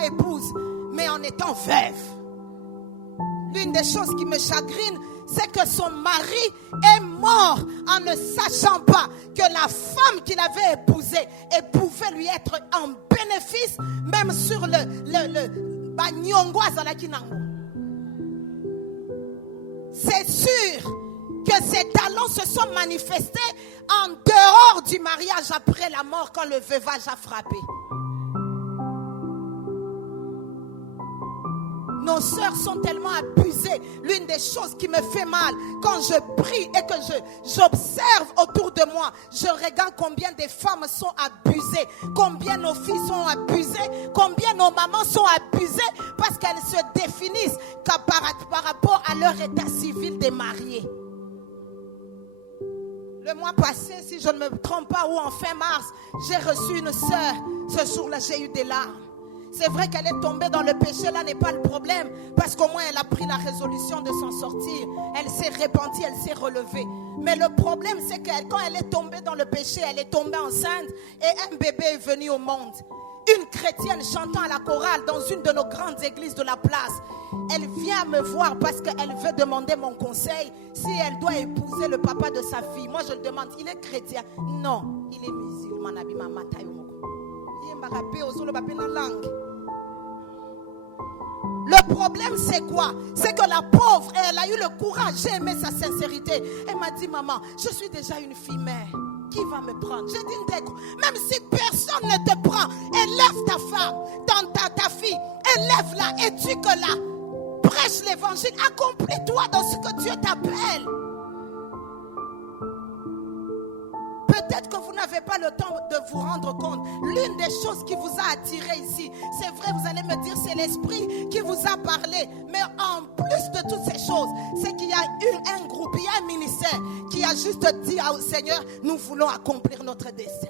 épouse, mais en étant veuve. L'une des choses qui me chagrine, c'est que son mari est mort en ne sachant pas que la femme qu'il avait épousée pouvait lui être en bénéfice, même sur le banyongwa zalakinango. C'est sûr que ces talents se sont manifestés en dehors du mariage après la mort quand le veuvage a frappé. Nos sœurs sont tellement abusées. L'une des choses qui me fait mal quand je prie et que j'observe autour de moi, je regarde combien des femmes sont abusées, combien nos filles sont abusées, combien nos mamans sont abusées parce qu'elles se définissent par rapport à leur état civil des mariés. Le mois passé, si je ne me trompe pas, ou en fin mars, j'ai reçu une sœur. Ce jour-là, j'ai eu des larmes. C'est vrai qu'elle est tombée dans le péché, là n'est pas le problème, parce qu'au moins elle a pris la résolution de s'en sortir. Elle s'est repentie, elle s'est relevée. Mais le problème, c'est que quand elle est tombée dans le péché, elle est tombée enceinte et un bébé est venu au monde. Une chrétienne chantant à la chorale dans une de nos grandes églises de la place, elle vient me voir parce qu'elle veut demander mon conseil si elle doit épouser le papa de sa fille. Moi je le demande, il est chrétien? Non, il est musulman. Le problème c'est quoi? C'est que la pauvre, elle a eu le courage, j'ai aimé sa sincérité. Elle m'a dit, maman, je suis déjà une fille mère. Qui va me prendre? J'ai dit, même si personne ne te prend, élève ta femme, ta fille, élève-la, éduque-la, prêche l'évangile, accomplis-toi dans ce que Dieu t'appelle. Peut-être que vous n'avez pas le temps de vous rendre compte. L'une des choses qui vous a attiré ici, c'est vrai, vous allez me dire, c'est l'esprit qui vous a parlé. Mais en plus de toutes ces choses, c'est qu'il y a un groupe, il y a un ministère qui a a juste dit au Seigneur, nous voulons accomplir notre dessein.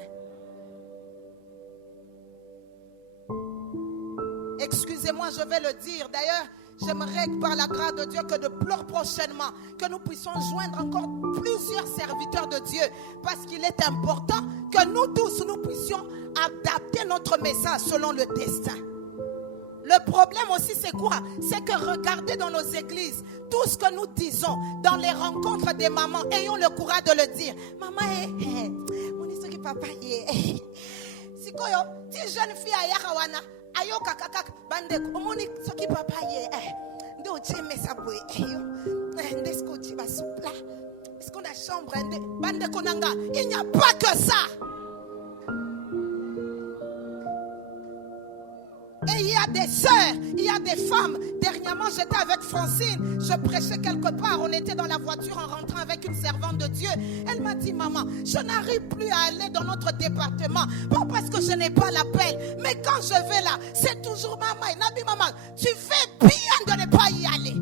Excusez-moi, je vais le dire. D'ailleurs, j'aimerais par la grâce de Dieu que de plus prochainement, que nous puissions joindre encore plusieurs serviteurs de Dieu. Parce qu'il est important que nous tous, nous puissions adapter notre message selon le destin. Le problème aussi, c'est quoi? C'est que regardez dans nos églises, tout ce que nous disons dans les rencontres des mamans, ayons le courage de le dire. Maman, mon histoire qui papa, si koyo, ti jeune fille à Yarawana, ayo kakakak, bandek, omoni soki papa ndo cheme sabwe, ndesko chiba soupla, est-ce qu'on a chambre, bandek onanga, il n'y a pas que ça. Et il y a des sœurs, il y a des femmes. Dernièrement, j'étais avec Francine, je prêchais quelque part, on était dans la voiture en rentrant avec une servante de Dieu. Elle m'a dit, maman, je n'arrive plus à aller dans notre département, pas parce que je n'ai pas l'appel, mais quand je vais là, c'est toujours maman. Nabi maman, tu fais bien de ne pas y aller.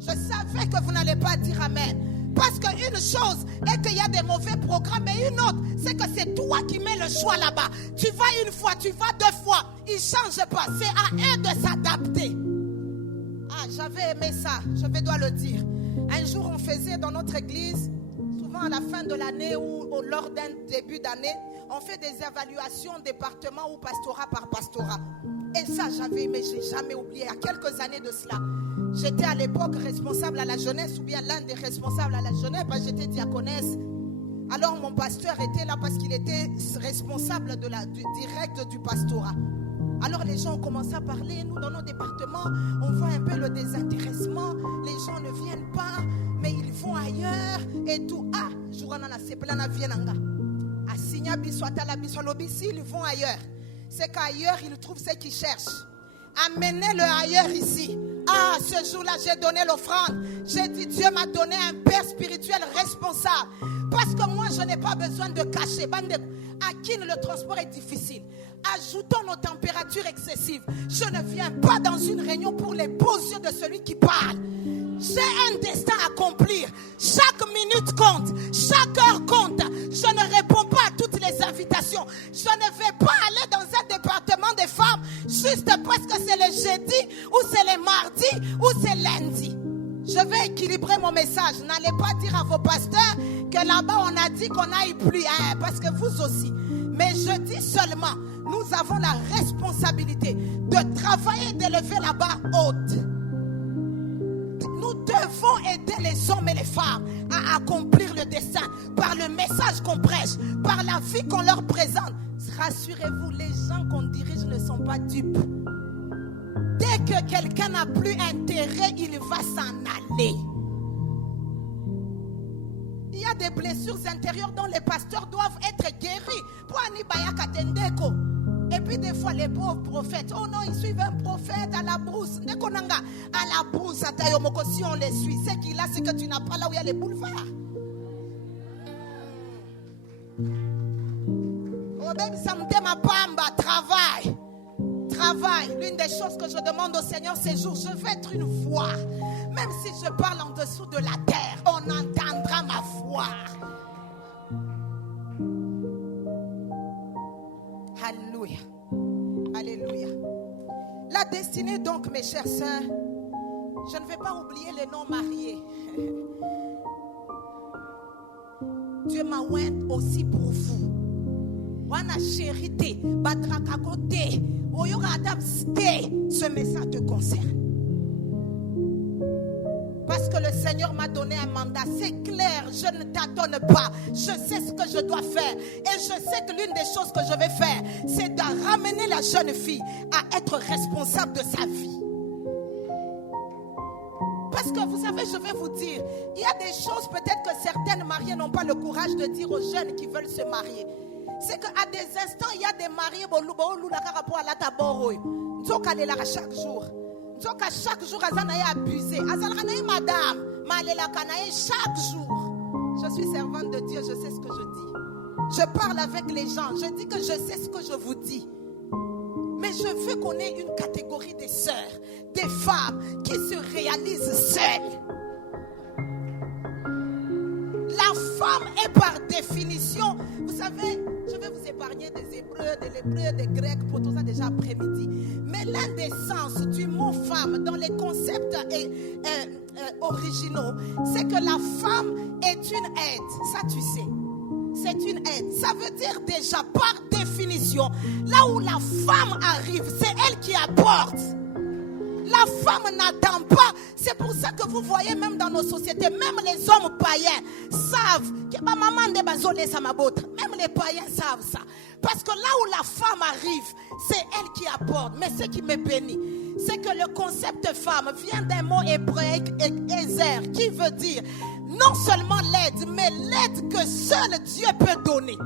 Je savais que vous n'allez pas dire amen. Parce qu'une chose est qu'il y a des mauvais programmes, et une autre, c'est que c'est toi qui mets le choix là-bas. Tu vas une fois, tu vas deux fois, ils ne changent pas. C'est à eux de s'adapter. Ah, j'avais aimé ça, je dois le dire. Un jour, on faisait dans notre église, souvent à la fin de l'année ou lors d'un début d'année, on fait des évaluations département ou pastorat par pastorat. Et ça, j'avais aimé, je n'ai jamais oublié, il y a quelques années de cela. J'étais à l'époque responsable à la jeunesse, ou bien l'un des responsables à la jeunesse, parce que j'étais diaconesse. Alors mon pasteur était là parce qu'il était responsable du direct du pastorat. Alors les gens ont commencé à parler, nous dans nos départements, on voit un peu le désintéressement, les gens ne viennent pas, mais ils vont ailleurs et tout. Ah, ils vont ailleurs. C'est qu'ailleurs, ils trouvent ce qu'ils cherchent. Amenez-le ailleurs ici. Ah, ce jour-là, j'ai donné l'offrande. J'ai dit, Dieu m'a donné un père spirituel responsable. Parce que moi, je n'ai pas besoin de cacher. À qui le transport est difficile. Ajoutons nos températures excessives. Je ne viens pas dans une réunion pour les beaux yeux de celui qui parle. J'ai un destin à accomplir. Chaque minute compte. Chaque heure compte. Je ne réponds pas à toutes les invitations. Je ne vais pas aller dans un département des femmes juste parce que c'est le jeudi ou c'est le mardi ou c'est lundi. Je vais équilibrer mon message. N'allez pas dire à vos pasteurs que là-bas on a dit qu'on n'aille plus. Parce que vous aussi. Mais je dis seulement, nous avons la responsabilité de travailler, d'élever la barre haute. Nous devons aider les hommes et les femmes à accomplir le dessein par le message qu'on prêche, par la vie qu'on leur présente. Rassurez-vous, les gens qu'on dirige ne sont pas dupes. Dès que quelqu'un n'a plus intérêt, il va s'en aller. Il y a des blessures intérieures dont les pasteurs doivent être guéris. Et puis des fois les pauvres prophètes, oh non, ils suivent un prophète à la brousse. À la brousse, si on les suit, c'est qu'il a ce que tu n'as pas là où il y a les boulevards. Oh même ça me dit ma bamba, travail. L'une des choses que je demande au Seigneur ces jours, je veux être une voix. Même si je parle en dessous de la terre, on entendra ma voix. Alléluia. Alléluia. La destinée donc, mes chères sœurs, je ne vais pas oublier les non mariés. Dieu m'a oint aussi pour vous. Wana chérité, batraka côté, oyora adapté, ce message te concerne. Parce que le Seigneur m'a donné un mandat, c'est clair, je ne t'attends pas, je sais ce que je dois faire. Et je sais que l'une des choses que je vais faire, c'est de ramener la jeune fille à être responsable de sa vie. Parce que vous savez, je vais vous dire, il y a des choses peut-être que certaines mariées n'ont pas le courage de dire aux jeunes qui veulent se marier. C'est qu'à des instants, il y a des mariés chaque jour. Chaque jour, abusé. Madame, chaque jour. Je suis servante de Dieu, je sais ce que je dis. Je parle avec les gens, je dis que je sais ce que je vous dis. Mais je veux qu'on ait une catégorie des sœurs, des femmes qui se réalisent seules. d'hébreu, de grec, pour tout ça déjà après-midi. Mais l'un des sens du mot femme dans les concepts originaux, c'est que la femme est une aide. Ça, tu sais. C'est une aide. Ça veut dire déjà, par définition, là où la femme arrive, c'est elle qui apporte. La femme n'attend pas. C'est pour ça que vous voyez même dans nos sociétés, même les hommes païens savent que ma maman de bazolé ça ma botte. Même les païens savent ça. Parce que là où la femme arrive, c'est elle qui apporte. Mais ce qui me bénit, c'est que le concept femme vient d'un mot hébraïque, Ezer, qui veut dire non seulement l'aide, mais l'aide que seul Dieu peut donner.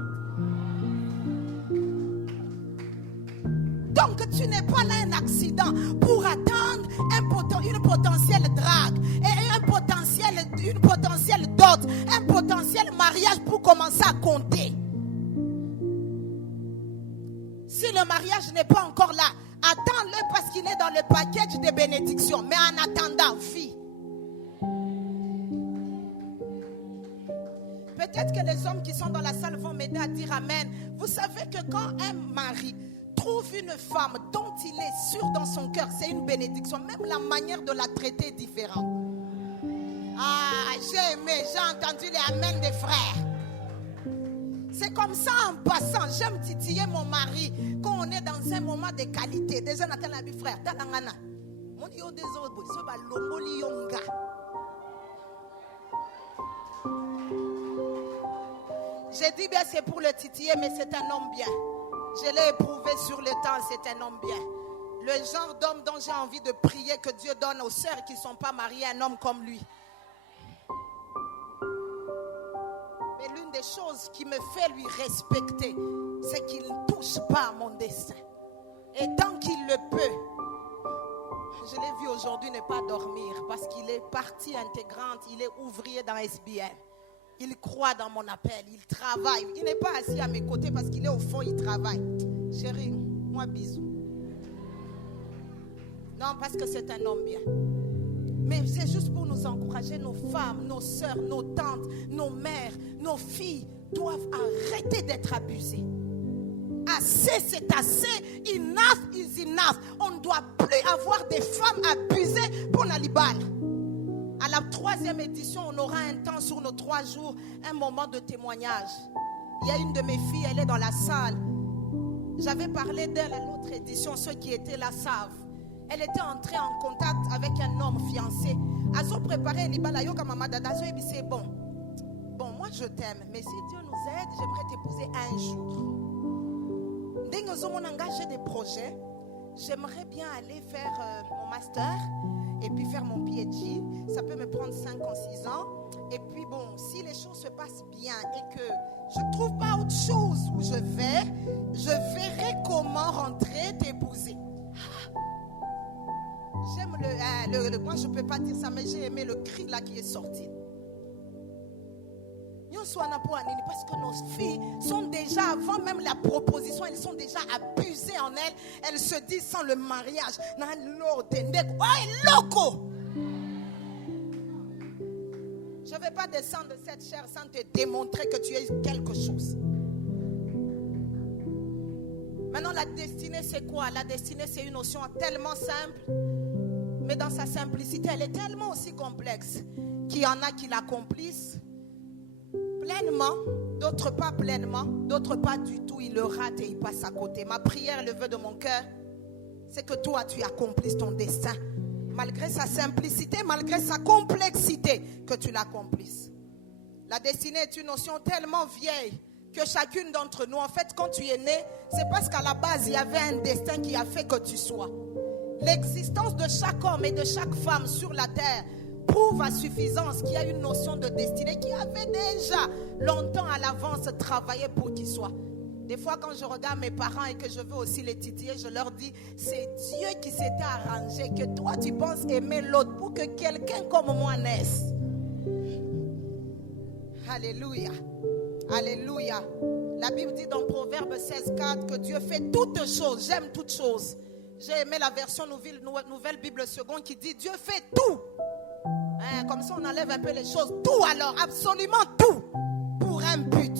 Donc tu n'es pas là un accident pour attendre une potentielle drague, et une potentielle dot, un potentiel mariage pour commencer à compter. Si le mariage n'est pas encore là, attends-le parce qu'il est dans le package des bénédictions. Mais en attendant, fille. Peut-être que les hommes qui sont dans la salle vont m'aider à dire amen. Vous savez que quand un mari trouve une femme dont il est sûr dans son cœur, c'est une bénédiction. Même la manière de la traiter est différente. Ah, j'ai aimé, j'ai entendu les amens des frères. C'est comme ça en passant. J'aime titiller mon mari quand on est dans un moment de qualité. Déjà, Nathan l'a dit, frère, talangana. Mon Dieu, des autres, ce va l'ongoli yonga. J'ai dit bien, c'est pour le titiller, mais c'est un homme bien. Je l'ai éprouvé sur le temps, c'est un homme bien. Le genre d'homme dont j'ai envie de prier que Dieu donne aux sœurs qui ne sont pas mariées un homme comme lui. Mais l'une des choses qui me fait lui respecter, c'est qu'il ne touche pas à mon destin. Et tant qu'il le peut, je l'ai vu aujourd'hui ne pas dormir parce qu'il est partie intégrante, il est ouvrier dans SBL. Il croit dans mon appel, il travaille. Il n'est pas assis à mes côtés parce qu'il est au fond, il travaille. Chérie, moi bisous. Non, parce que c'est un homme bien. Mais c'est juste pour nous encourager, nos femmes, nos sœurs, nos tantes, nos mères, nos filles doivent arrêter d'être abusées. Assez, c'est assez. Enough is enough. On ne doit plus avoir des femmes abusées pour la libane. À la 3e édition, on aura un temps sur nos 3 jours, un moment de témoignage. Il y a une de mes filles, elle est dans la salle. J'avais parlé d'elle à l'autre édition, ceux qui étaient là savent. Elle était entrée en contact avec un homme fiancé. Elles ont préparé l'ibala yoka mama dada. Elles ont dit bon, moi je t'aime, mais si Dieu nous aide, j'aimerais t'épouser un jour. Dès que nous avons engagé des projets, j'aimerais bien aller faire mon master et puis faire mon PhD. Ça peut me prendre 5 ans, 6 ans. Et puis bon, si les choses se passent bien et que je ne trouve pas autre chose où je verrai comment rentrer t'épouser. J'aime moi je ne peux pas dire ça, mais j'ai aimé le cri là qui est sorti. Parce que nos filles sont déjà, avant même la proposition, elles sont déjà abusées en elles. Elles se disent sans le mariage. Je ne vais pas descendre de cette chair sans te démontrer que tu es quelque chose. Maintenant, la destinée, c'est quoi? La destinée, c'est une notion tellement simple, mais dans sa simplicité, elle est tellement aussi complexe qu'il y en a qui l'accomplissent pleinement, d'autres pas pleinement, d'autres pas du tout. Ils le ratent et ils passent à côté. Ma prière, le vœu de mon cœur, c'est que toi, tu accomplisses ton destin. Malgré sa simplicité, malgré sa complexité, que tu l'accomplisses. La destinée est une notion tellement vieille que chacune d'entre nous, en fait, quand tu es né, c'est parce qu'à la base, il y avait un destin qui a fait que tu sois. L'existence de chaque homme et de chaque femme sur la terre prouve à suffisance qu'il y a une notion de destinée qui avait déjà longtemps à l'avance travaillé pour qu'il soit. Des fois, quand je regarde mes parents et que je veux aussi les titiller, je leur dis, c'est Dieu qui s'était arrangé, que toi, tu penses aimer l'autre pour que quelqu'un comme moi naisse. Alléluia. Alléluia. La Bible dit dans Proverbe 16:4 que Dieu fait toutes choses. J'aime toutes choses. J'ai aimé la version nouvelle Bible seconde qui dit Dieu fait tout. Comme ça, on enlève un peu les choses. Tout alors, absolument tout, pour un but.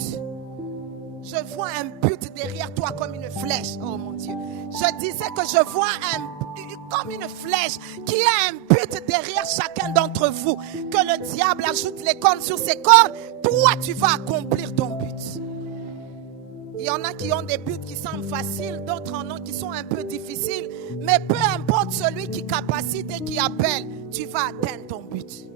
Je je vois un but derrière toi comme une flèche. Oh mon Dieu. Je disais que je vois comme une flèche qui a un but derrière chacun d'entre vous. Que le diable ajoute les cornes sur ses cornes. Toi, tu vas accomplir ton but. Il y en a qui ont des buts qui semblent faciles, d'autres en ont qui sont un peu difficiles. Mais peu importe celui qui capacite et qui appelle, tu vas atteindre ton but.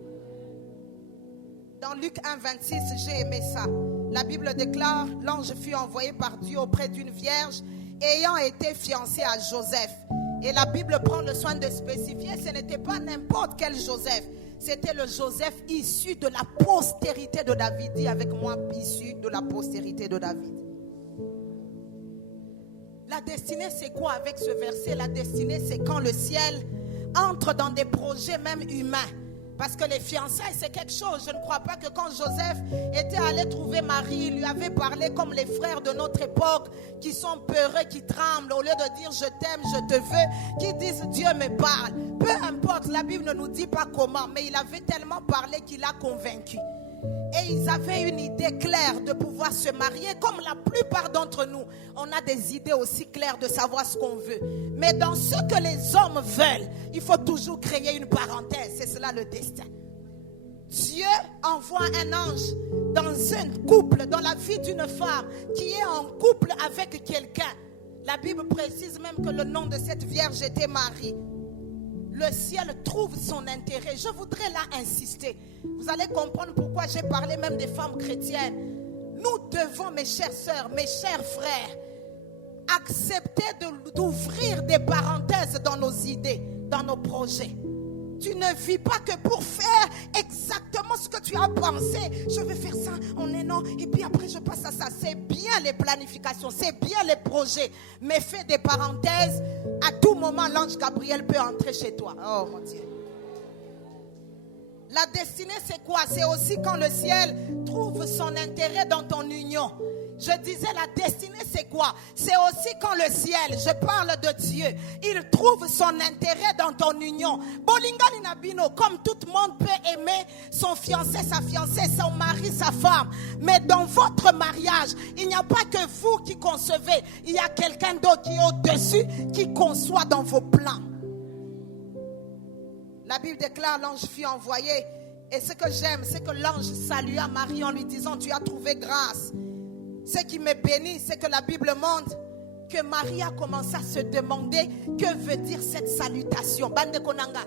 Dans Luc 1,26, j'ai aimé ça. La Bible déclare, l'ange fut envoyé par Dieu auprès d'une vierge ayant été fiancée à Joseph. Et la Bible prend le soin de spécifier, ce n'était pas n'importe quel Joseph. C'était le Joseph issu de la postérité de David. Dis avec moi, issu de la postérité de David. La destinée, c'est quoi avec ce verset? La destinée, c'est quand le ciel entre dans des projets même humains. Parce que les fiançailles, c'est quelque chose. Je ne crois pas que quand Joseph était allé trouver Marie, il lui avait parlé comme les frères de notre époque qui sont peureux, qui tremblent. Au lieu de dire je t'aime, je te veux, qui disent Dieu me parle. Peu importe, la Bible ne nous dit pas comment, mais il avait tellement parlé qu'il a convaincu. Et ils avaient une idée claire de pouvoir se marier. Comme la plupart d'entre nous, on a des idées aussi claires de savoir ce qu'on veut. Mais dans ce que les hommes veulent, il faut toujours créer une parenthèse. C'est cela le destin. Dieu envoie un ange dans un couple, dans la vie d'une femme qui est en couple avec quelqu'un. La Bible précise même que le nom de cette vierge était Marie. Le ciel trouve son intérêt. Je voudrais là insister. Vous allez comprendre pourquoi j'ai parlé même des femmes chrétiennes. Nous devons, mes chères sœurs, mes chers frères, accepter d'ouvrir des parenthèses dans nos idées, dans nos projets. Tu ne vis pas que pour faire exactement ce que tu as pensé. Je vais faire ça en un an et puis après je passe à ça. C'est bien les planifications, c'est bien les projets. Mais fais des parenthèses. À tout moment, l'ange Gabriel peut entrer chez toi. Oh mon Dieu. La destinée, c'est quoi? C'est aussi quand le ciel trouve son intérêt dans ton union. Je disais, la destinée, c'est quoi? C'est aussi quand le ciel, je parle de Dieu, il trouve son intérêt dans ton union. Bolingani Nabino, comme tout le monde peut aimer son fiancé, sa fiancée, son mari, sa femme. Mais dans votre mariage, il n'y a pas que vous qui concevez. Il y a quelqu'un d'autre qui est au-dessus, qui conçoit dans vos plans. La Bible déclare, l'ange fut envoyé. Et ce que j'aime, c'est que l'ange salua Marie en lui disant, tu as trouvé grâce. Ce qui me bénit, c'est que la Bible montre que Marie a commencé à se demander que veut dire cette salutation. Bande Konanga,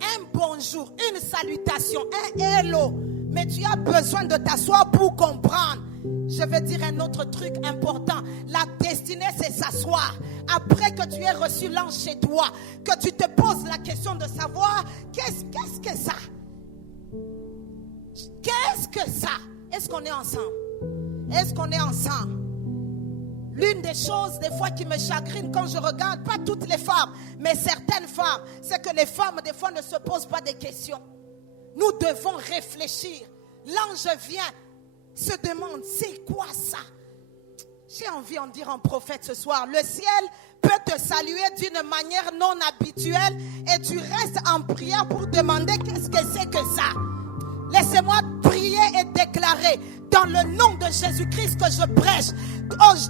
un bonjour, une salutation, un hello. Mais tu as besoin de t'asseoir pour comprendre. Je vais dire un autre truc important. La destinée, c'est s'asseoir. Après que tu aies reçu l'ange chez toi, que tu te poses la question de savoir qu'est-ce que ça? Qu'est-ce que ça? Est-ce qu'on est ensemble? Est-ce qu'on est ensemble? L'une des choses des fois qui me chagrine quand je regarde, pas toutes les femmes, mais certaines femmes, c'est que les femmes des fois ne se posent pas des questions. Nous devons réfléchir. L'ange vient, se demande, c'est quoi ça? J'ai envie d'en dire en prophète ce soir. Le ciel peut te saluer d'une manière non habituelle et tu restes en prière pour demander qu'est-ce que c'est que ça? Laissez-moi prier et déclarer dans le nom de Jésus-Christ que je prêche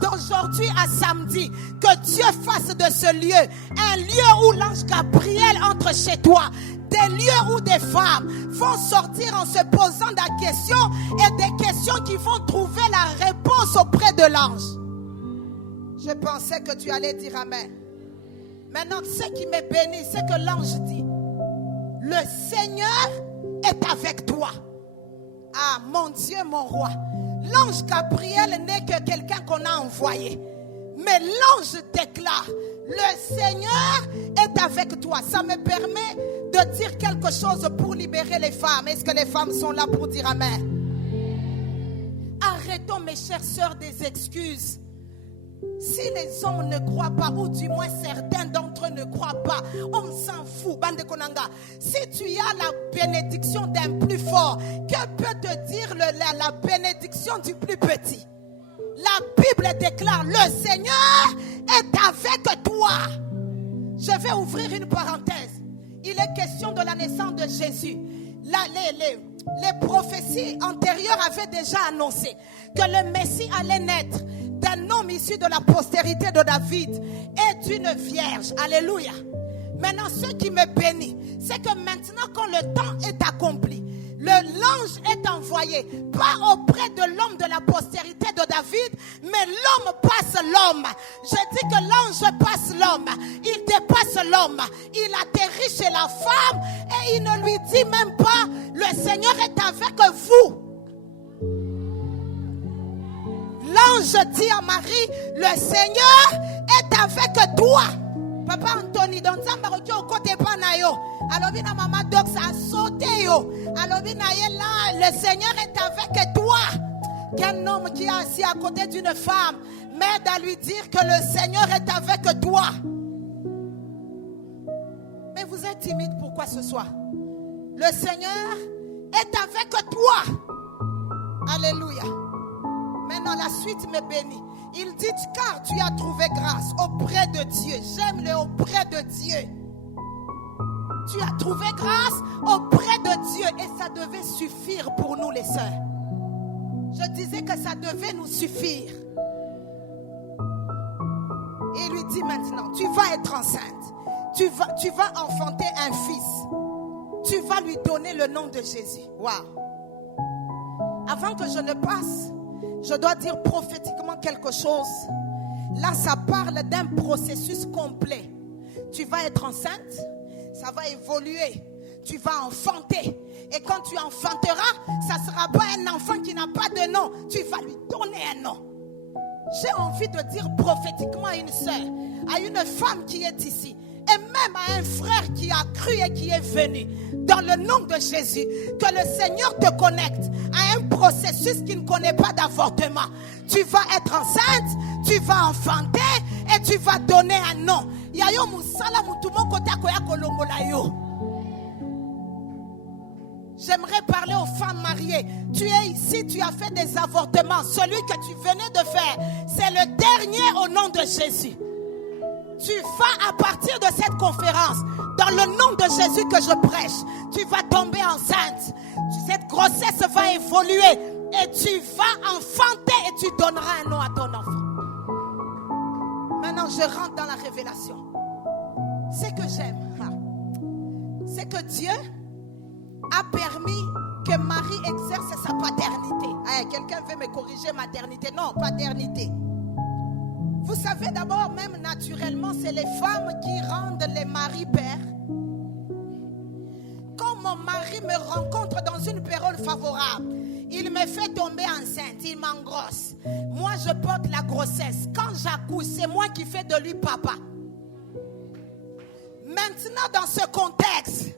d'aujourd'hui à samedi, que Dieu fasse de ce lieu un lieu où l'ange Gabriel entre chez toi, des lieux où des femmes vont sortir en se posant des questions et des questions qui vont trouver la réponse auprès de l'ange. Je pensais que tu allais dire amen. Maintenant, ce qui me bénit, c'est que l'ange dit, le Seigneur est avec toi. Ah, mon Dieu, mon roi. L'ange Gabriel n'est que quelqu'un qu'on a envoyé. Mais l'ange déclare, le Seigneur est avec toi. Ça me permet de dire quelque chose pour libérer les femmes. Est-ce que les femmes sont là pour dire amen? Arrêtons, mes chères sœurs, des excuses. Si les hommes ne croient pas, ou du moins certains d'entre eux ne croient pas, on s'en fout. Bande Konanga. Si tu as la bénédiction d'un plus fort, que peut te dire la bénédiction du plus petit? La Bible déclare, le Seigneur est avec toi. Je vais ouvrir une parenthèse. Il est question de la naissance de Jésus. Les prophéties antérieures avaient déjà annoncé que le Messie allait naître homme issu de la postérité de David est une vierge. Alléluia. Maintenant, ce qui me bénit, c'est que maintenant, quand le temps est accompli, l'ange est envoyé, pas auprès de l'homme de la postérité de David, mais l'homme passe l'homme. Je dis que l'ange passe l'homme, il dépasse l'homme, il atterrit chez la femme et il ne lui dit même pas, le Seigneur est avec vous. L'ange dit à Marie, le Seigneur est avec toi. Papa Anthony, dans au côté panayo. Alors bien maman doc ça a sauté yo. Alors bien là, le Seigneur est avec toi. Qu'un homme qui est assis à côté d'une femme m'aide à lui dire que le Seigneur est avec toi. Mais vous êtes timide, pourquoi ce soir? Le Seigneur est avec toi. Alléluia. Maintenant la suite me bénit. Il dit, car tu as trouvé grâce auprès de Dieu. J'aime le auprès de Dieu. Tu as trouvé grâce auprès de Dieu. Et ça devait suffire pour nous les sœurs. Je disais que ça devait nous suffire. Et il lui dit maintenant, tu vas être enceinte. Tu vas enfanter un fils. Tu vas lui donner le nom de Jésus. Waouh. Avant que je ne passe, je dois dire prophétiquement quelque chose. Là, ça parle d'un processus complet. Tu vas être enceinte, ça va évoluer. Tu vas enfanter. Et quand tu enfanteras, ça ne sera pas un enfant qui n'a pas de nom. Tu vas lui donner un nom. J'ai envie de dire prophétiquement à une sœur, à une femme qui est ici, et même à un frère qui a cru et qui est venu, dans le nom de Jésus, que le Seigneur te connecte à un processus qui ne connaît pas d'avortement. Tu vas être enceinte, tu vas enfanter et tu vas donner un nom. J'aimerais parler aux femmes mariées. Tu es ici, tu as fait des avortements. Celui que tu venais de faire, c'est le dernier au nom de Jésus. Tu vas à partir de cette conférence, dans le nom de Jésus que je prêche, tu vas tomber enceinte. Cette grossesse va évoluer et tu vas enfanter et tu donneras un nom à ton enfant. Maintenant, je rentre dans la révélation. Ce que j'aime, c'est que Dieu a permis que Marie exerce sa paternité. Quelqu'un veut me corriger, maternité? Non, paternité. Vous savez, d'abord, même naturellement, c'est les femmes qui rendent les maris pères. Quand mon mari me rencontre dans une période favorable, il me fait tomber enceinte, il m'engrosse. Moi, je porte la grossesse. Quand j'accouche, c'est moi qui fais de lui papa. Maintenant, dans ce contexte,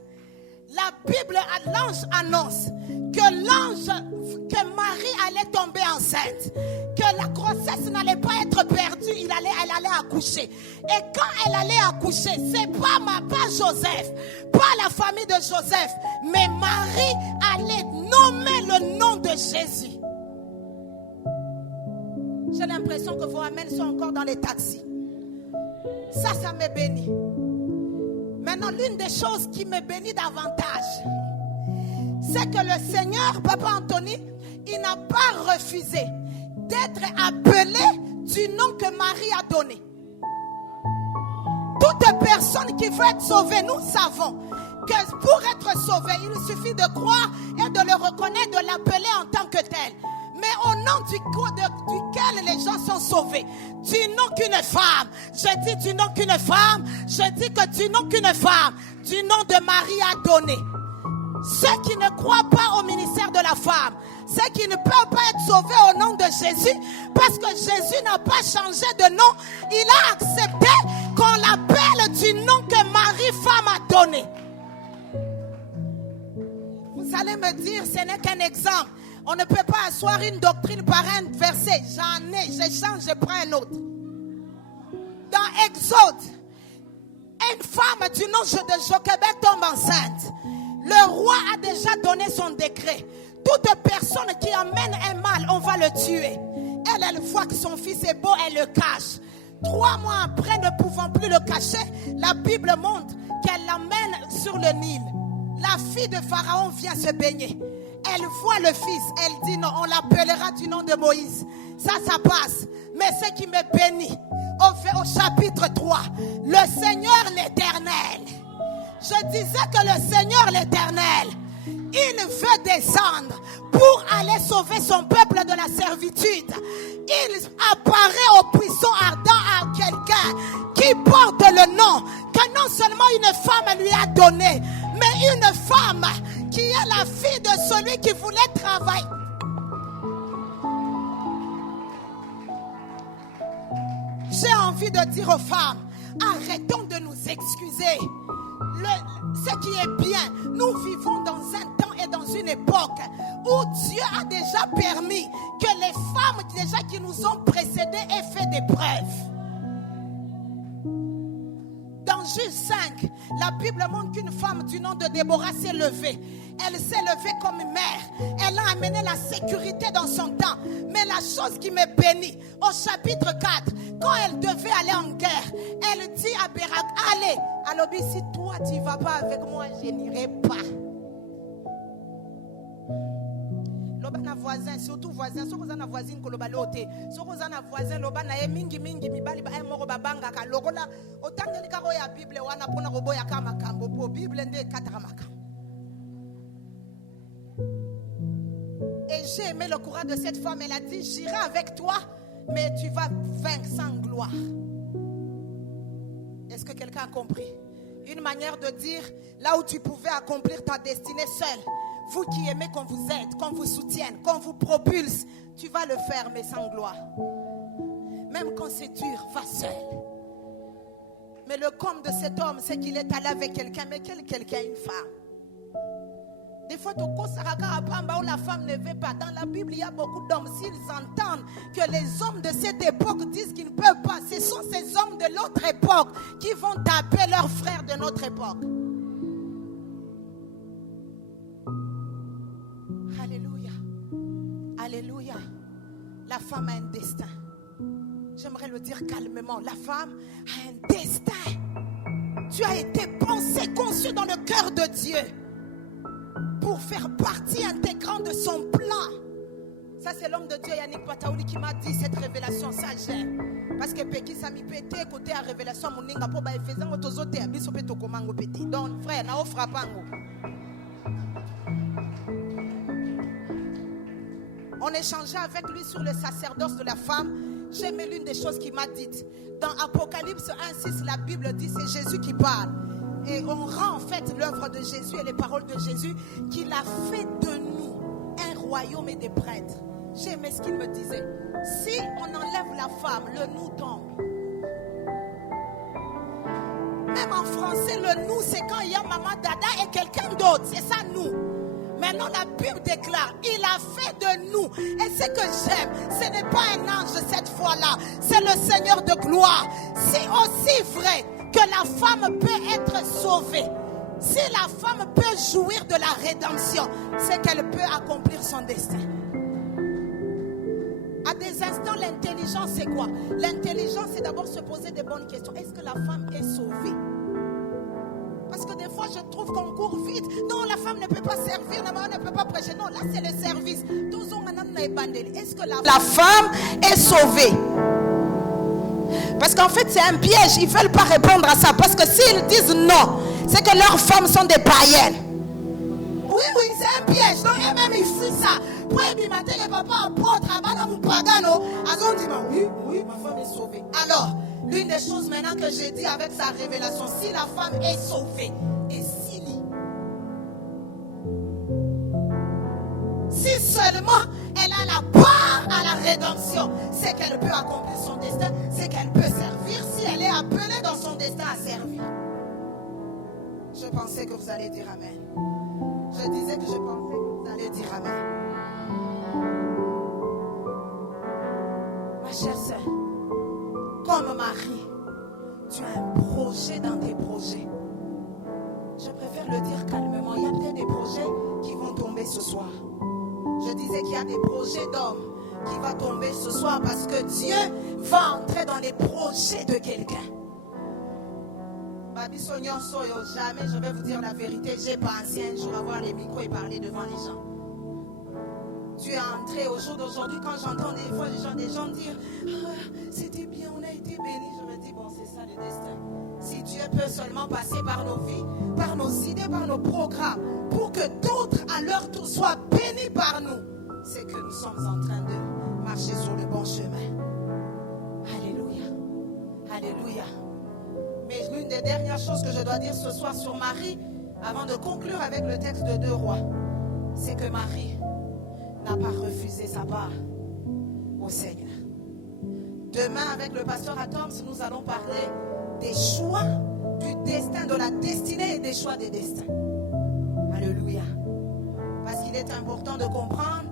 la Bible, l'ange annonce que Marie allait tomber enceinte, que la grossesse n'allait pas être perdue, elle allait accoucher. Et quand elle allait accoucher, c'est pas Joseph, pas la famille de Joseph, mais Marie allait nommer le nom de Jésus. J'ai l'impression que vos amens sont encore dans les taxis. Ça me bénit. Maintenant, l'une des choses qui me bénit davantage, c'est que le Seigneur, Papa Anthony, il n'a pas refusé d'être appelé du nom que Marie a donné. Toute personne qui veut être sauvée, nous savons que pour être sauvé, il suffit de croire et de le reconnaître, de l'appeler en tant que tel. Mais au nom duquel les gens sont sauvés, du nom qu'une femme, je dis du nom qu'une femme, je dis que du nom qu'une femme, du nom de Marie a donné. Ceux qui ne croient pas au ministère de la femme, ceux qui ne peuvent pas être sauvés au nom de Jésus, parce que Jésus n'a pas changé de nom, il a accepté qu'on l'appelle du nom que Marie femme a donné. Vous allez me dire, ce n'est qu'un exemple. On ne peut pas asseoir une doctrine par un verset. J'échange, je prends un autre. Dans Exode, une femme du nom de Jochebed tombe enceinte. Le roi a déjà donné son décret. Toute personne qui amène un mal, on va le tuer. Elle voit que son fils est beau, elle le cache. 3 mois après, ne pouvant plus le cacher, la Bible montre qu'elle l'amène sur le Nil. La fille de Pharaon vient se baigner. Elle voit le fils, elle dit non, on l'appellera du nom de Moïse. ça passe. Mais ce qui me bénit, au chapitre 3, le Seigneur l'Éternel. Je disais que le Seigneur l'Éternel, il veut descendre pour aller sauver son peuple de la servitude. Il apparaît au buisson ardent à quelqu'un qui porte le nom que non seulement une femme lui a donné, mais une femme qui est la fille de celui qui voulait travailler. J'ai envie de dire aux femmes, arrêtons de nous excuser. Ce qui est bien, nous vivons dans un temps et dans une époque où Dieu a déjà permis que les femmes déjà qui nous ont précédés aient fait des preuves. Dans Juge 5, la Bible montre qu'une femme du nom de Déborah s'est levée. Elle s'est levée comme mère. Elle a amené la sécurité dans son temps. Mais la chose qui me bénit, au chapitre 4, quand elle devait aller en guerre, elle dit à Barak, allez. Alors, si toi tu ne vas pas avec moi, je n'irai pas. Lobana voisin, surtout voisin, si vous avez un voisin que l'obalo ote, si vous avez un voisin, lobana e mingi mibali ba e moro babanga ka lokola otangeli ka ya Bible wana pona robo ya kama kambo po Bible nde kataka makam. Et j'ai aimé le courage de cette femme. Elle a dit, j'irai avec toi, mais tu vas vaincre sans gloire. Est-ce que quelqu'un a compris? Une manière de dire, là où tu pouvais accomplir ta destinée seule, vous qui aimez qu'on vous aide, qu'on vous soutienne, qu'on vous propulse, tu vas le faire, mais sans gloire. Même quand c'est dur, va seul. Mais le comble de cet homme, c'est qu'il est allé avec quelqu'un, mais quel quelqu'un? Une femme. Des fois, la femme ne veut pas. Dans la Bible, il y a beaucoup d'hommes. S'ils entendent que les hommes de cette époque disent qu'ils ne peuvent pas, ce sont ces hommes de l'autre époque qui vont taper leurs frères de notre époque. Alléluia. Alléluia. La femme a un destin. J'aimerais le dire calmement. La femme a un destin. Tu as été pensé, conçu dans le cœur de Dieu pour faire partie intégrante de son plan. Ça, c'est l'homme de Dieu, Yannick Pataouli, qui m'a dit cette révélation. Ça, j'aime. Parce que Peki, ça m'a pété côté à révélation. Mon ninga po ba efezan otozote abiso pe tokomango pété. Donc, frère, na ofrapango. On échangeait avec lui sur le sacerdoce de la femme. J'aimais l'une des choses qu'il m'a dites. Dans Apocalypse 1:6, la Bible dit, c'est Jésus qui parle. Et on rend en fait l'œuvre de Jésus et les paroles de Jésus qu'il a fait de nous un royaume et des prêtres. J'aimais ce qu'il me disait. Si on enlève la femme, le nous tombe. Même en français, le nous, c'est quand il y a maman, dada et quelqu'un d'autre. C'est ça, nous. Maintenant, la Bible déclare, il a fait de nous. Et ce que j'aime, ce n'est pas un ange cette fois-là. C'est le Seigneur de gloire. C'est aussi vrai que la femme peut être sauvée. Si la femme peut jouir de la rédemption, c'est qu'elle peut accomplir son destin. À des instants, l'intelligence, c'est quoi? L'intelligence, c'est d'abord se poser des bonnes questions. Est-ce que la femme est sauvée? Parce que des fois, je trouve qu'on court vite. Non, la femme ne peut pas servir, la femme ne peut pas prêcher. Non, là, c'est le service. Est-ce que la femme est sauvée? Parce qu'en fait, c'est un piège. Ils ne veulent pas répondre à ça. Parce que s'ils disent non, c'est que leurs femmes sont des païennes. Oui, c'est un piège. Donc, eux-mêmes, ils font ça. Pour le matin, les papas apôtres, oui, ma femme est sauvée. Alors, l'une des choses maintenant que j'ai dit avec sa révélation, si la femme est sauvée, et si seulement elle a la part à la rédemption, c'est qu'elle peut accomplir son destin, c'est qu'elle peut servir si elle est appelée dans son destin à servir. Je pensais que vous allez dire amen. Je disais que je pensais que vous allez dire amen. Ma chère sœur, comme mari, tu as un projet dans tes projets. Je préfère le dire calmement. Il y a peut-être des projets qui vont tomber ce soir. Je disais qu'il y a des projets d'hommes qui vont tomber ce soir parce que Dieu va entrer dans les projets de quelqu'un. Babi Sognon Soyo, jamais je vais vous dire la vérité. J'ai pensé un jour avoir les micros et parler devant les gens. Tu es entré au jour d'aujourd'hui. Quand j'entends des fois des gens dire c'était bien, on a été bénis, je me dis bon, c'est ça le destin. Si Dieu peut seulement passer par nos vies, par nos idées, par nos programmes, pour que d'autres à leur tour soient bénis par nous, c'est que nous sommes en train de marcher sur le bon chemin. Alléluia. Alléluia. Mais l'une des dernières choses que je dois dire ce soir sur Marie, avant de conclure avec le texte de 2 Rois, c'est que Marie n'a pas refusé sa part au Seigneur. Demain, avec le pasteur Atoms, nous allons parler des choix du destin, de la destinée et des choix des destins. Alléluia. Parce qu'il est important de comprendre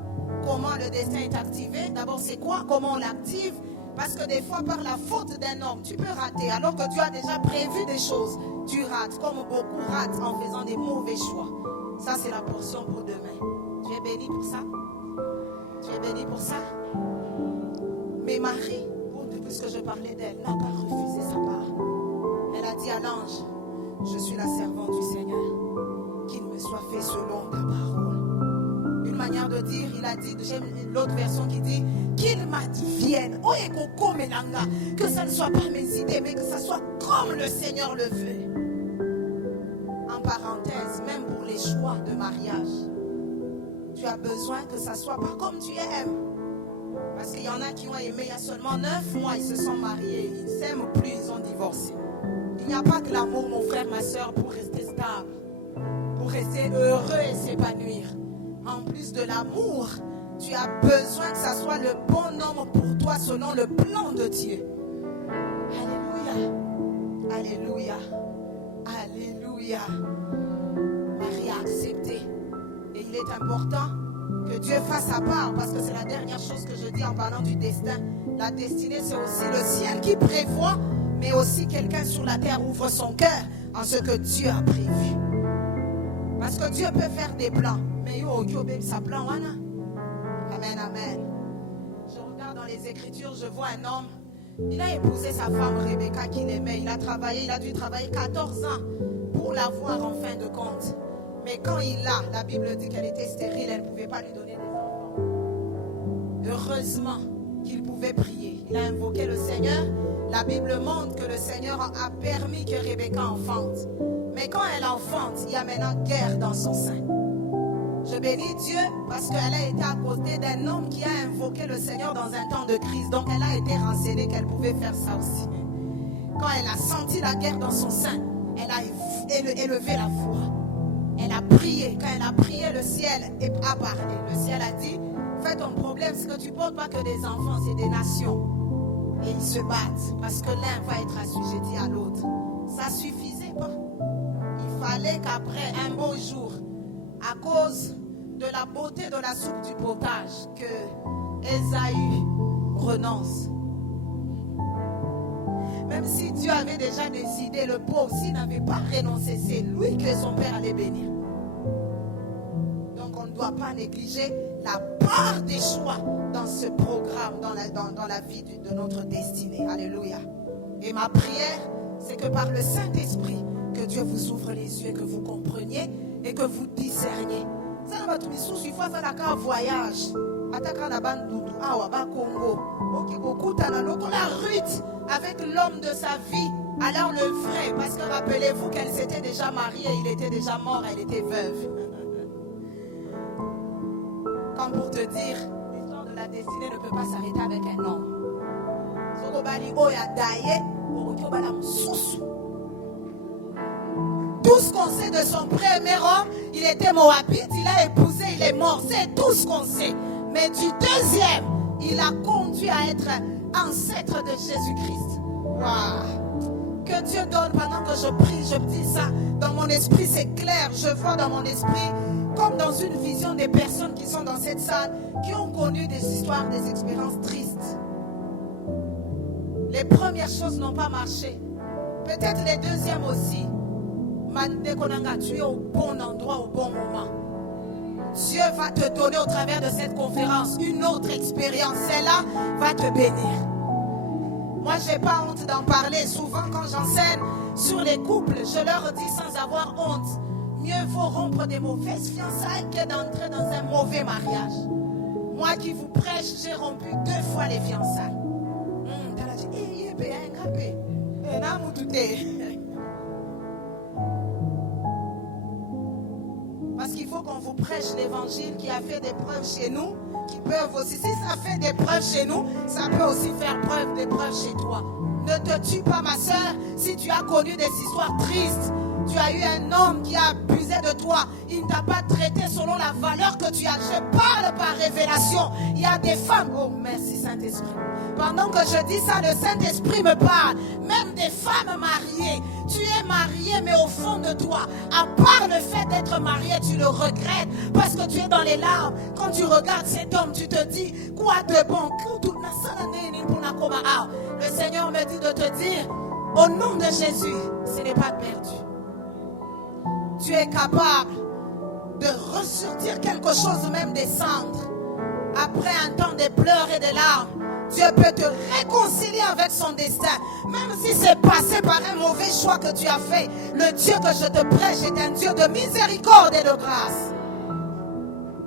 comment le destin est activé. D'abord, c'est quoi? Comment on l'active? Parce que des fois, par la faute d'un homme, tu peux rater. Alors que Dieu a déjà prévu des choses, tu rates. Comme beaucoup ratent en faisant des mauvais choix. Ça, c'est la portion pour demain. Tu es béni pour ça? Tu es béni pour ça? Mais Marie, puisque je parlais d'elle, n'a pas refusé sa part. Elle a dit à l'ange, je suis la servante du Seigneur, qu'il me soit fait selon ta parole. Une manière de dire, il a dit, j'aime l'autre version qui dit, qu'il m'advienne, que ça ne soit pas mes idées, mais que ça soit comme le Seigneur le veut. En parenthèse, même pour les choix de mariage, tu as besoin que ça soit pas comme tu aimes. Parce qu'il y en a qui ont aimé il y a seulement 9 mois, ils se sont mariés, ils ne s'aiment plus, ils ont divorcé. Il n'y a pas que l'amour, mon frère, ma soeur, pour rester stable, pour rester heureux et s'épanouir. En plus de l'amour, tu as besoin que ça soit le bon homme pour toi selon le plan de Dieu. Alléluia. Alléluia. Alléluia. Marie a accepté. Et il est important que Dieu fasse sa part, parce que c'est la dernière chose que je dis en parlant du destin. La destinée, c'est aussi le ciel qui prévoit, mais aussi quelqu'un sur la terre ouvre son cœur en ce que Dieu a prévu. Parce que Dieu peut faire des plans, mais il obéit sa plan. Amen, amen. Je regarde dans les Écritures, je vois un homme, il a épousé sa femme Rebecca qu'il aimait. Il a dû travailler 14 ans pour l'avoir en fin de compte. Mais quand la Bible dit qu'elle était stérile, elle ne pouvait pas lui donner des enfants. Heureusement qu'il pouvait prier. Il a invoqué le Seigneur. La Bible montre que le Seigneur a permis que Rebecca enfante. Mais quand elle enfante, il y a maintenant guerre dans son sein. Je bénis Dieu parce qu'elle a été à côté d'un homme qui a invoqué le Seigneur dans un temps de crise. Donc elle a été renseignée qu'elle pouvait faire ça aussi. Quand elle a senti la guerre dans son sein, elle a élevé la voix. Elle a prié. Quand elle a prié, le ciel a parlé. Le ciel a dit, fais ton problème, ce que tu ne portes pas que des enfants, c'est des nations. Et ils se battent parce que l'un va être assujetti à l'autre. Ça ne suffisait pas. Il fallait qu'après un beau jour, à cause de la beauté de la soupe du potage, que Ésaü renonce. Même si Dieu avait déjà décidé, le pauvre aussi n'avait pas renoncé. C'est lui que son père allait bénir. Donc on ne doit pas négliger la part des choix dans ce programme, dans la vie de notre destinée. Alléluia. Et ma prière, c'est que par le Saint-Esprit, que Dieu vous ouvre les yeux, que vous compreniez et que vous discerniez. Ça va tout il faut faire un voyage. Avec l'homme de sa vie, alors le vrai, parce que rappelez-vous qu'elle s'était déjà mariée, il était déjà mort, elle était veuve. Comme pour te dire, l'histoire de la destinée ne peut pas s'arrêter avec un homme. Tout ce qu'on sait de son premier homme, il était moabite, il a épousé, il est mort, c'est tout ce qu'on sait. Mais du deuxième, il a conduit à être ancêtre de Jésus-Christ. Wow. Que Dieu donne pendant que je prie, je dis ça. Dans mon esprit, c'est clair. Je vois dans mon esprit, comme dans une vision, des personnes qui sont dans cette salle, qui ont connu des histoires, des expériences tristes. Les premières choses n'ont pas marché. Peut-être les deuxièmes aussi. Tu es au bon endroit, au bon moment. Dieu va te donner au travers de cette conférence une autre expérience. Celle-là va te bénir. Moi, je n'ai pas honte d'en parler. Souvent, quand j'enseigne sur les couples, je leur dis sans avoir honte, mieux vaut rompre des mauvaises fiançailles que d'entrer dans un mauvais mariage. Moi qui vous prêche, j'ai rompu 2 fois les fiançailles. Parce qu'il faut qu'on vous prêche l'évangile qui a fait des preuves chez nous, qui peuvent aussi, si ça fait des preuves chez nous, ça peut aussi faire des preuves chez toi. Ne te tue pas, ma soeur, si tu as connu des histoires tristes. Tu as eu un homme qui a abusé de toi. Il ne t'a pas traité selon la valeur que tu as. Je parle par révélation. Il y a des femmes. Oh, merci Saint-Esprit. Pendant que je dis ça, le Saint-Esprit me parle. Même des femmes mariées. Tu es mariée, mais au fond de toi, à part le fait d'être mariée, tu le regrettes parce que tu es dans les larmes. Quand tu regardes cet homme, tu te dis, quoi de bon? Le Seigneur me dit de te dire, au nom de Jésus, ce n'est pas perdu. Tu es capable de ressortir quelque chose, même des cendres. Après un temps de pleurs et de larmes, Dieu peut te réconcilier avec son destin. Même si c'est passé par un mauvais choix que tu as fait, le Dieu que je te prêche est un Dieu de miséricorde et de grâce.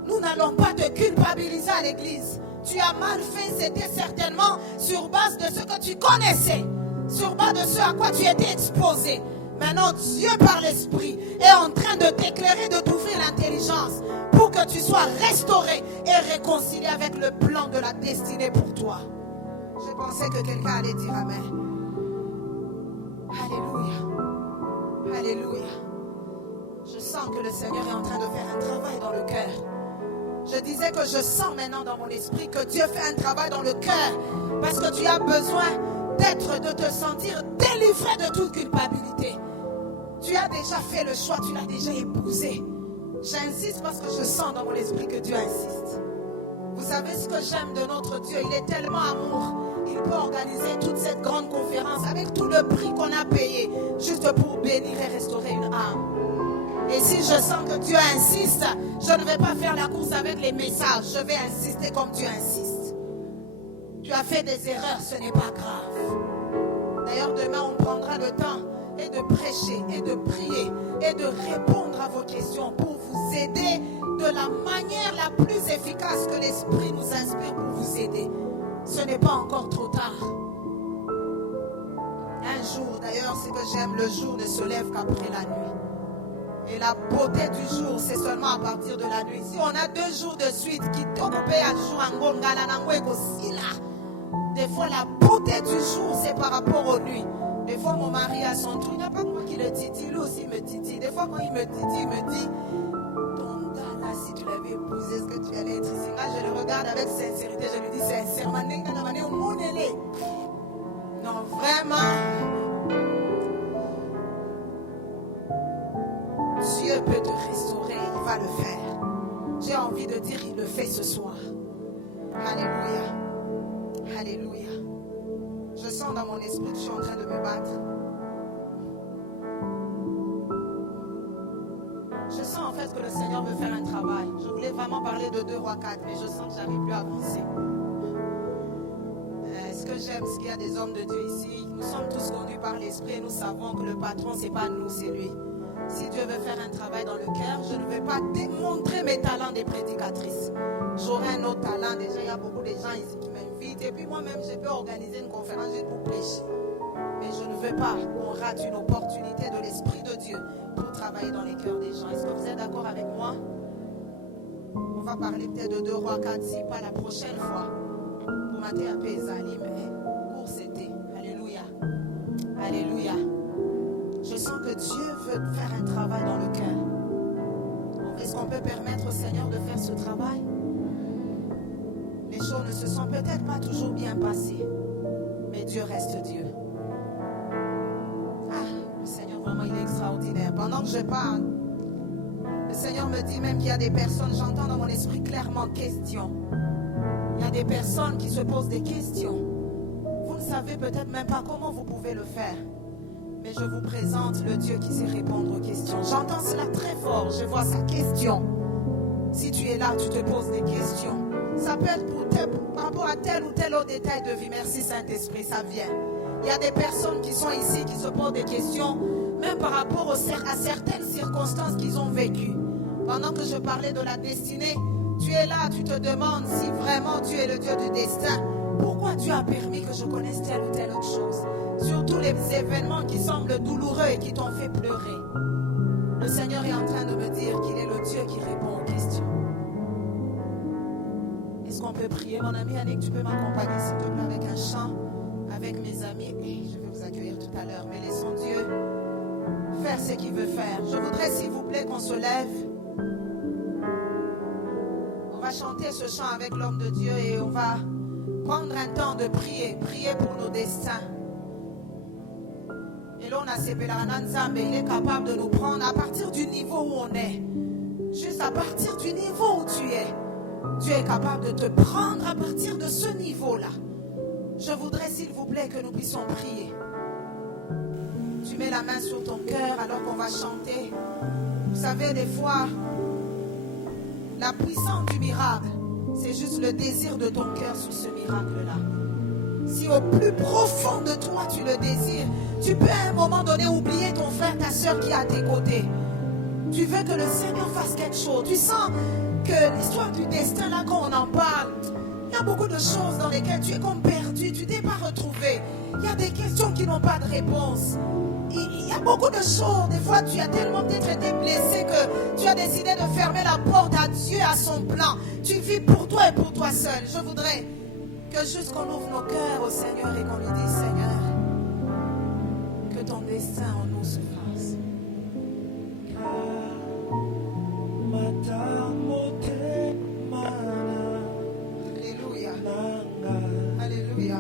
Nous n'allons pas te culpabiliser à l'église. Tu as mal fait, c'était certainement sur base de ce que tu connaissais, sur base de ce à quoi tu étais exposé. Maintenant, Dieu par l'Esprit est en train de t'éclairer, de t'ouvrir l'intelligence pour que tu sois restauré et réconcilié avec le plan de la destinée pour toi. Je pensais que quelqu'un allait dire Amen. Alléluia. Alléluia. Je sens que le Seigneur est en train de faire un travail dans le cœur. Je disais que je sens maintenant dans mon esprit que Dieu fait un travail dans le cœur parce que tu as besoin de te sentir délivré de toute culpabilité. Tu as déjà fait le choix, tu l'as déjà épousé. J'insiste parce que je sens dans mon esprit que Dieu insiste. Vous savez ce que j'aime de notre Dieu? Il est tellement amour. Il peut organiser toute cette grande conférence avec tout le prix qu'on a payé juste pour bénir et restaurer une âme. Et si je sens que Dieu insiste, je ne vais pas faire la course avec les messages. Je vais insister comme Dieu insiste. Tu as fait des erreurs, ce n'est pas grave. D'ailleurs, demain, on prendra le temps et de prêcher, et de prier, et de répondre à vos questions pour vous aider de la manière la plus efficace que l'Esprit nous inspire pour vous aider. Ce n'est pas encore trop tard. Un jour, d'ailleurs, c'est que j'aime, le jour ne se lève qu'après la nuit. Et la beauté du jour, c'est seulement à partir de la nuit. Si on a 2 jours de suite qui t'occupent à jour, des fois la beauté du jour, c'est par rapport aux nuits. Des fois mon mari a son tour, il n'y a pas que moi qui le titille, lui aussi me titille. Des fois quand il me titille, il me dit, ton gars là, si tu l'avais épousé, est-ce que tu allais être ici? Là, je le regarde avec sincérité, je lui dis sincèrement, non, vraiment. Dieu peut te restaurer, il va le faire. J'ai envie de dire, il le fait ce soir. Alléluia. Alléluia. Je sens dans mon esprit que je suis en train de me battre. Je sens en fait que le Seigneur veut faire un travail. Je voulais vraiment parler de 2 Rois 4, mais je sens que j'arrive plus à avancer. Ce que j'aime, c'est qu'il y a des hommes de Dieu ici. Nous sommes tous conduits par l'Esprit et nous savons que le patron, ce n'est pas nous, c'est lui. Si Dieu veut faire un travail dans le cœur, je ne vais pas démontrer mes talents des prédicatrices. J'aurai un autre talent. Déjà, il y a beaucoup de gens ici qui m'invitent. Et puis moi-même, je peux organiser une conférence juste pour prêcher. Mais je ne veux pas qu'on rate une opportunité de l'Esprit de Dieu pour travailler dans les cœurs des gens. Est-ce que vous êtes d'accord avec moi? On va parler peut-être de 2 Rois 4, si pas la prochaine fois. Pour mater à Pézali, mais pour c'était. Alléluia. Alléluia. Je sens que Dieu veut faire un travail dans le cœur. Est-ce qu'on peut permettre au Seigneur de faire ce travail? Les choses ne se sont peut-être pas toujours bien passées, mais Dieu reste Dieu. Ah, le Seigneur vraiment il est extraordinaire. Pendant que je parle, le Seigneur me dit même qu'il y a des personnes, j'entends dans mon esprit clairement questions. Il y a des personnes qui se posent des questions. Vous ne savez peut-être même pas comment vous pouvez le faire. Mais je vous présente le Dieu qui sait répondre aux questions. J'entends cela très fort. Je vois sa question. Si tu es là, tu te poses des questions. Ça peut être par rapport à tel ou tel autre détail de vie. Merci Saint-Esprit, ça vient. Il y a des personnes qui sont ici qui se posent des questions, même par rapport à certaines circonstances qu'ils ont vécues. Pendant que je parlais de la destinée, Tu es là, tu te demandes si vraiment tu es le Dieu du destin. Pourquoi Dieu a permis que je connaisse telle ou telle autre chose? Surtout les événements qui semblent douloureux et qui t'ont fait pleurer. Le Seigneur est en train de me dire qu'il est le Dieu qui répond aux questions. Est-ce qu'on peut prier, mon ami Annick? Tu peux m'accompagner s'il te plaît avec un chant, avec mes amis. Et je vais vous accueillir tout à l'heure. Mais laissons Dieu faire ce qu'il veut faire. Je voudrais s'il vous plaît qu'on se lève. On va chanter ce chant avec l'homme de Dieu et on va prendre un temps de prier. Prier pour nos destins. Et là, on a mais il est capable de nous prendre à partir du niveau où on est. Juste à partir du niveau où tu es. Dieu est capable de te prendre à partir de ce niveau-là. Je voudrais, s'il vous plaît, que nous puissions prier. Tu mets la main sur ton cœur alors qu'on va chanter. Vous savez, des fois, la puissance du miracle, c'est juste le désir de ton cœur sur ce miracle-là. Si au plus profond de toi, tu le désires, tu peux à un moment donné oublier ton frère, ta soeur qui est à tes côtés. Tu veux que le Seigneur fasse quelque chose. Tu sens que l'histoire du destin, là, quand on en parle, il y a beaucoup de choses dans lesquelles tu es comme perdu, tu t'es pas retrouvé. Il y a des questions qui n'ont pas de réponse. Il y a beaucoup de choses. Des fois, tu as tellement peut-être été blessé que tu as décidé de fermer la porte à Dieu, à son plan. Tu vis pour toi et pour toi seul. Je voudrais que juste qu'on ouvre nos cœurs au Seigneur et qu'on lui dise, Seigneur, que ton destin en nous se fasse. Alléluia. Alléluia.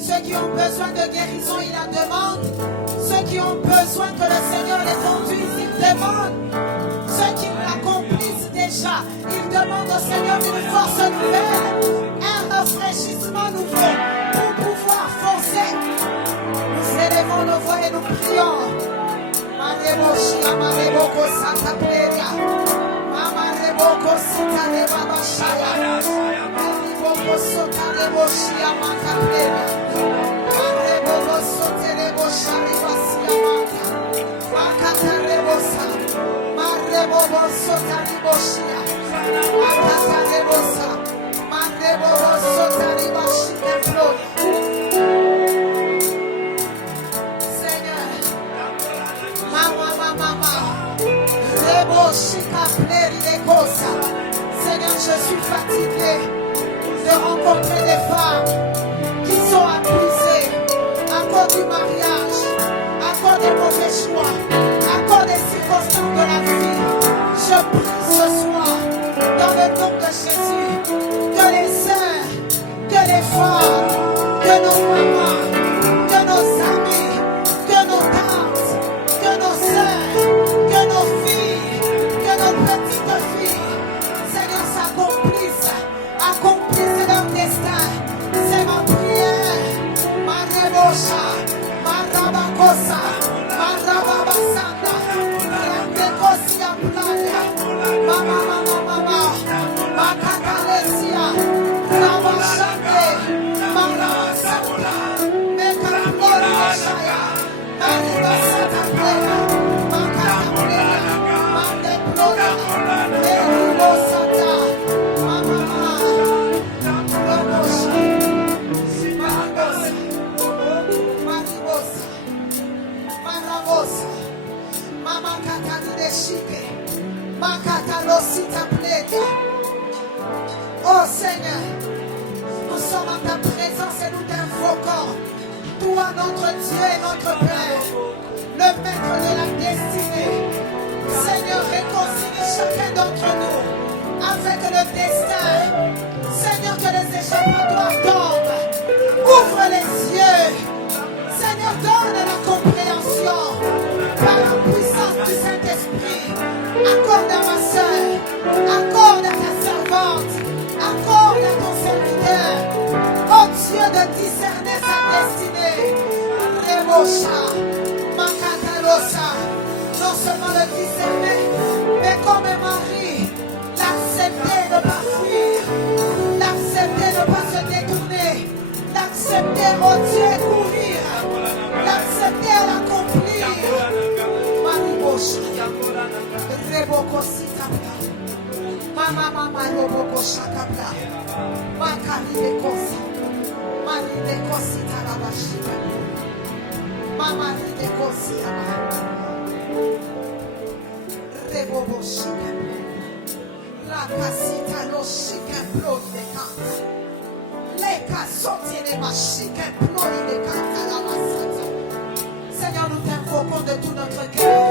Ceux qui ont besoin de guérison, ils la demandent. Ceux qui ont besoin que le Seigneur les conduise, ils demandent. Ceux qui l'accomplissent déjà, ils demandent au Seigneur une force nouvelle, un rafraîchissement nouveau pour pouvoir foncer. Nous Seigneur, je suis fatigué de rencontrer des femmes qui sont accusées à cause du mariage, à cause des mauvais choix, à cause des circonstances de la vie. Je prie ce soir, dans le nom de Jésus, que les sœurs, que les femmes, que nos mamans, que nos amis, que nos tantes, que nos sœurs, que nos filles, que nos petites filles, Seigneur, accomplissent leur destin. C'est ma prière. Ma rebosha, ma rabakosa, ma rababasanda, randekosia playa, mama, ma katalesia, rabashande, ma rabasanda, mekaploria shaya, ma ribasata playa, ma katapleya, ma deploya, meribosata, mama, Mama katani de shike, makatalosi ta pledia. Oh Seigneur, nous sommes en ta présence et nous t'invoquons. Toi, notre Dieu et notre Père, le maître de la destinée. Seigneur, réconcilie chacun d'entre nous avec le destin. Seigneur, que les échappatoires tombent. Ouvre les yeux. Seigneur, donne la compréhension par la puissance du Saint-Esprit. Accorde à ma soeur, accorde à ta servante, accorde à ton serviteur, oh Dieu, de discerner sa destinée. Rebosha, Makatalosa, non seulement le discerner, mais comme Marie, l'accepter, ne pas fuir, l'accepter, ne pas se détourner, l'accepter, oh Dieu, et courir, l'accepter, l'accomplir. Maribosha, Rebokosita, Mama, Robokosakabla, Makaribekosa, Maribekosita, Labashika, Mama Ribekosia, Reboboshika, Rakasita, Loshika, Plodekata, Leka Sotiene, Mashika, Plodekata, Lamasata. Seigneur, nous t'invoquons de tout notre cœur.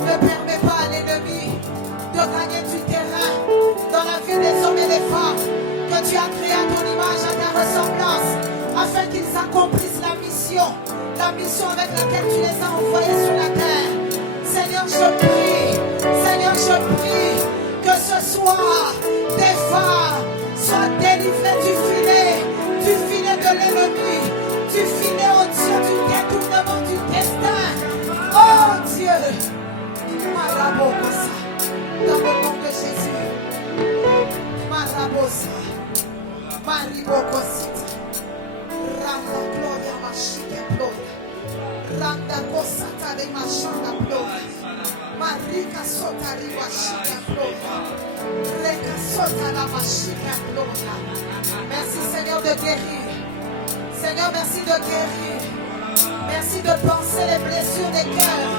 Ne permets pas à l'ennemi de gagner du terrain dans la vie des hommes et des femmes que tu as créés à ton image, à ta ressemblance, afin qu'ils accomplissent la mission avec laquelle tu les as envoyés sur la terre. Seigneur, je prie que ce soir, des femmes soient délivrées du filet de l'ennemi, du filet, oh Dieu, du détournement du destin. Oh Dieu, Marabosa, dans le nom de Jésus, Marabosa, Maribokosita, Randa Gloria, Machike Gloria, Randa Kosata de Machanda Gloria, Marika Sota Ribashika Gloria, Reka Sota la Machika Gloria. Merci Seigneur de guérir. Seigneur, merci de guérir. Merci de penser les blessures des cœurs.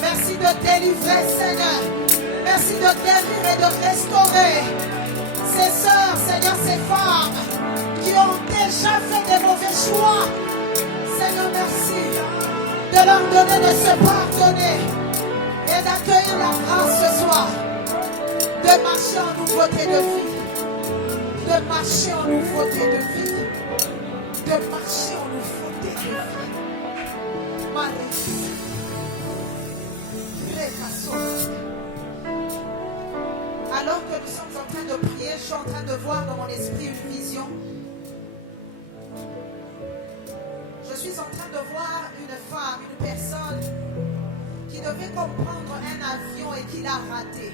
Merci de délivrer, Seigneur. Merci de guérir et de restaurer ces sœurs, Seigneur, ces femmes qui ont déjà fait des mauvais choix. Seigneur, merci de leur donner de se pardonner et d'accueillir la grâce ce soir de marcher en nouveauté de vie. De marcher en nouveauté de vie. De marcher en nouveauté de vie. Alors que nous sommes en train de prier, je suis en train de voir dans mon esprit une vision. Je suis en train de voir une femme, une personne qui devait comprendre un avion et qui l'a raté.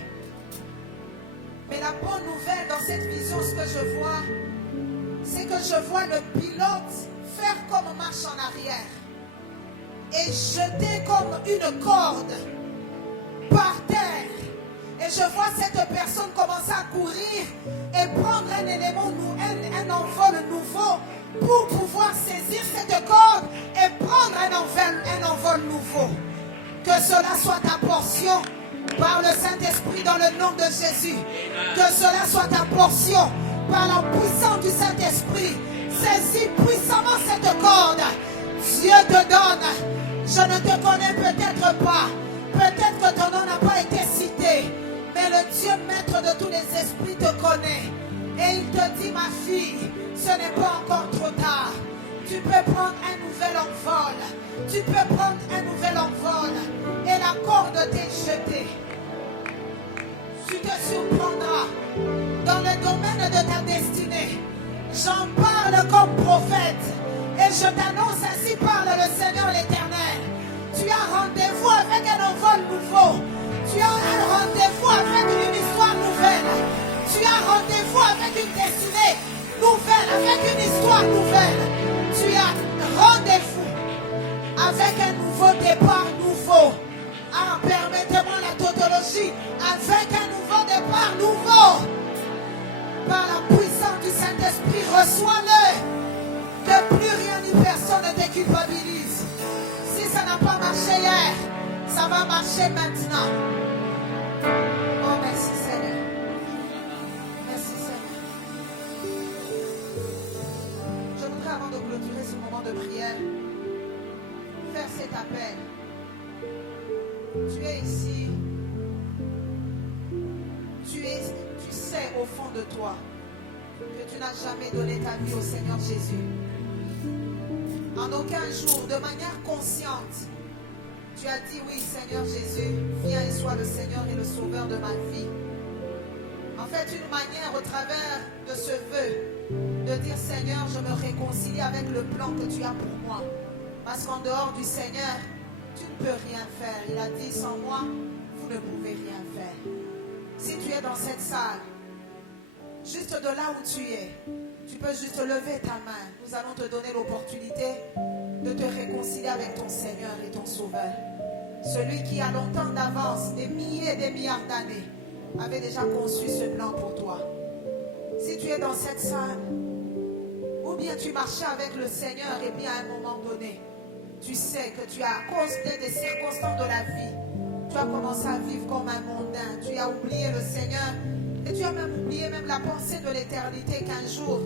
Mais la bonne nouvelle dans cette vision, ce que je vois, c'est que je vois le pilote faire comme marche en arrière et jeter comme une corde par terre. Et je vois cette personne commencer à courir et prendre un élément, un envol nouveau pour pouvoir saisir cette corde et prendre un envol nouveau. Que cela soit ta portion par le Saint-Esprit dans le nom de Jésus. Que cela soit ta portion par la puissance du Saint-Esprit. Saisis puissamment cette corde. Dieu te donne. Je ne te connais peut-être pas. Peut-être que ton nom n'a pas été cité. Mais le Dieu maître de tous les esprits te connaît. Et il te dit, ma fille, ce n'est pas encore trop tard. Tu peux prendre un nouvel envol. Tu peux prendre un nouvel envol. Et la corde t'est jetée. Tu te surprendras dans le domaine de ta destinée. J'en parle comme prophète. Et je t'annonce, ainsi parle le Seigneur l'Éternel. Tu as rendez-vous avec un envol nouveau. Tu as un rendez-vous avec une histoire nouvelle. Tu as rendez-vous avec une destinée nouvelle, avec une histoire nouvelle. Tu as rendez-vous avec un nouveau départ nouveau. Ah, permettez-moi la tautologie. Avec un nouveau départ nouveau. Par la puissance du Saint-Esprit, reçois-le. Que plus rien ni personne ne te culpabilise. Si ça n'a pas marché hier, ça va marcher maintenant. Oh, merci Seigneur. Merci Seigneur. Je voudrais, avant de clôturer ce moment de prière, faire cet appel. Tu es ici. Tu sais au fond de toi que tu n'as jamais donné ta vie au Seigneur Jésus. En aucun jour, de manière consciente, tu as dit oui Seigneur Jésus, viens et sois le Seigneur et le Sauveur de ma vie. En fait, une manière au travers de ce vœu de dire Seigneur, je me réconcilie avec le plan que tu as pour moi. Parce qu'en dehors du Seigneur, tu ne peux rien faire. Il a dit sans moi, vous ne pouvez rien faire. Si tu es dans cette salle, juste de là où tu es, tu peux juste lever ta main. Nous allons te donner l'opportunité de te réconcilier avec ton Seigneur et ton Sauveur. Celui qui a longtemps d'avance, des milliers et des milliards d'années, avait déjà conçu ce plan pour toi. Si tu es dans cette salle, ou bien tu marchais avec le Seigneur et bien à un moment donné, tu sais que tu as, à cause des circonstances de la vie, tu as commencé à vivre comme un mondain. Tu as oublié le Seigneur et tu as même oublié même la pensée de l'éternité qu'un jour,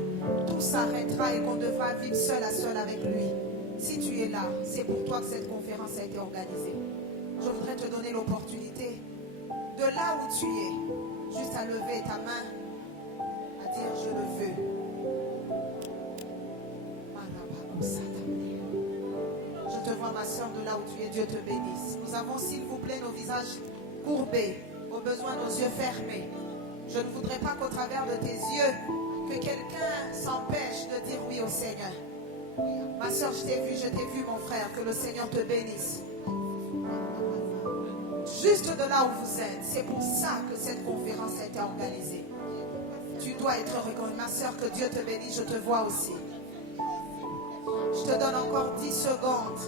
tout s'arrêtera et qu'on devra vivre seul à seul avec lui. Si tu es là, c'est pour toi que cette conférence a été organisée. Je voudrais te donner l'opportunité de là où tu es, juste à lever ta main, à dire je le veux. Je te vois ma soeur de là où tu es, Dieu te bénisse. Nous avons s'il vous plaît nos visages courbés, au besoin nos yeux fermés. Je ne voudrais pas qu'au travers de tes yeux, que quelqu'un s'empêche de dire oui au Seigneur. Ma soeur, je t'ai vu mon frère, que le Seigneur te bénisse. Juste de là où vous êtes, c'est pour ça que cette conférence a été organisée. Tu dois être reconnu. Ma soeur, que Dieu te bénisse, je te vois aussi. Je te donne encore 10 secondes.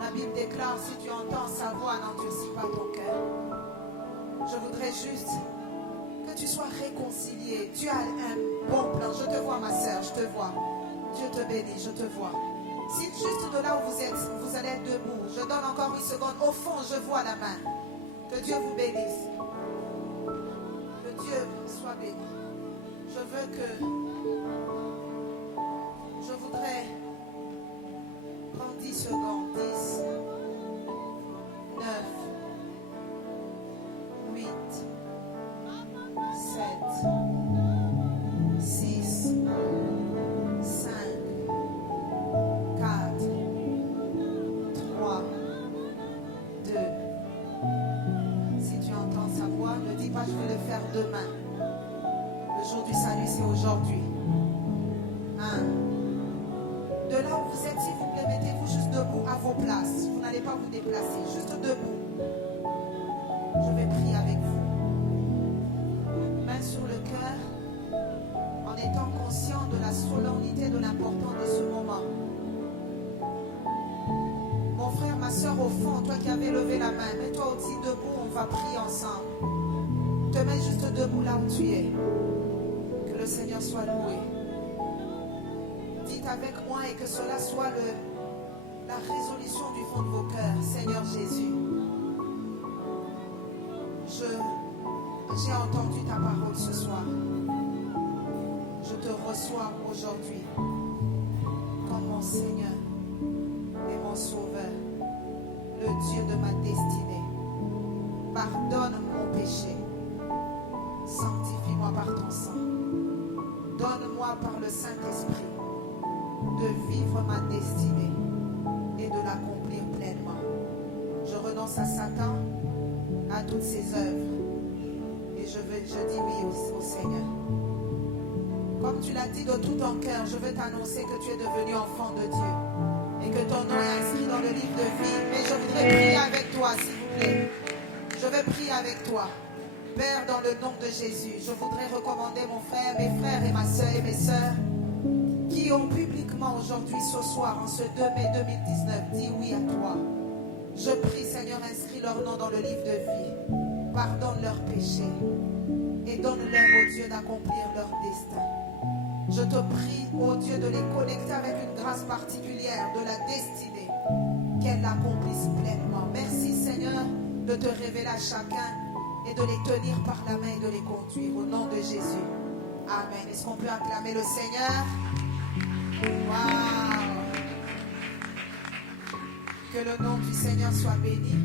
La Bible déclare, si tu entends sa voix, n'endurcis pas ton cœur. Je voudrais juste que tu sois réconcilié. Tu as un bon plan. Je te vois, ma soeur, je te vois. Dieu te bénisse, je te vois. Si juste de là où vous êtes, vous allez être debout, je donne encore 8 secondes. Au fond, je vois la main. Que Dieu vous bénisse. Que Dieu soit béni. Je veux que... Je voudrais prendre 10 secondes. 10, 9, 8, 7, 6, 5, 4, 3, 2. Si tu entends sa voix, ne dis pas je vais le faire demain. Le jour du salut, c'est aujourd'hui. 1. De là où vous êtes, s'il vous plaît, mettez-vous juste debout à vos places. Vous n'allez pas vous déplacer, juste debout. Je vais prier avec vous. Main sur solennité de l'importance de ce moment. Mon frère, ma soeur au fond, toi qui avais levé la main, mets-toi aussi debout, on va prier ensemble. Te mets juste debout là où tu es. Que le Seigneur soit loué. Dites avec moi et que cela soit la résolution du fond de vos cœurs. Seigneur Jésus, j'ai entendu ta parole ce soir. Je te reçois aujourd'hui comme mon Seigneur et mon Sauveur, le Dieu de ma destinée. Pardonne mon péché. Sanctifie-moi par ton sang. Donne-moi par le Saint-Esprit de vivre ma destinée et de l'accomplir pleinement. Je renonce à Satan, à toutes ses œuvres. Et je dis oui au Seigneur. Comme tu l'as dit de tout ton cœur, je veux t'annoncer que tu es devenu enfant de Dieu et que ton nom est inscrit dans le livre de vie. Mais je voudrais prier avec toi, s'il vous plaît. Je vais prier avec toi. Père, dans le nom de Jésus, je voudrais recommander mon frère, mes frères et ma soeur et mes sœurs qui ont publiquement aujourd'hui, ce soir, en ce 2 mai 2019, dit oui à toi. Je prie, Seigneur, inscris leur nom dans le livre de vie. Pardonne leurs péchés et donne-leur, ô Dieu, d'accomplir leur destin. Je te prie, ô Dieu, de les connecter avec une grâce particulière de la destinée, qu'elles l'accomplissent pleinement. Merci, Seigneur, de te révéler à chacun et de les tenir par la main et de les conduire. Au nom de Jésus. Amen. Est-ce qu'on peut acclamer le Seigneur? Waouh! Que le nom du Seigneur soit béni.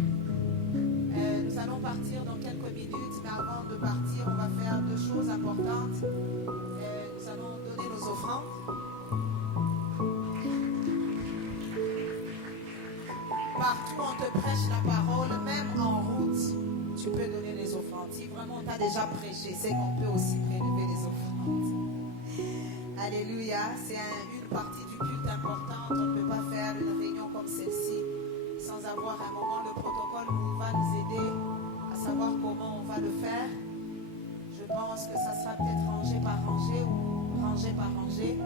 Nous allons partir dans quelques minutes, mais avant de partir, on va faire 2 choses importantes. Nous allons donner nos offrandes. Partout où on te prêche la parole, même en route, tu peux donner les offrandes. Si vraiment tu as déjà prêché, c'est qu'on peut aussi prélever les offrandes. Alléluia, c'est une partie du culte importante. On ne peut pas faire une réunion comme celle-ci sans avoir un moment. Le protocole va nous aider à savoir comment on va le faire. Je pense que ça sera peut-être rangé par rangée ou rangé par rangée.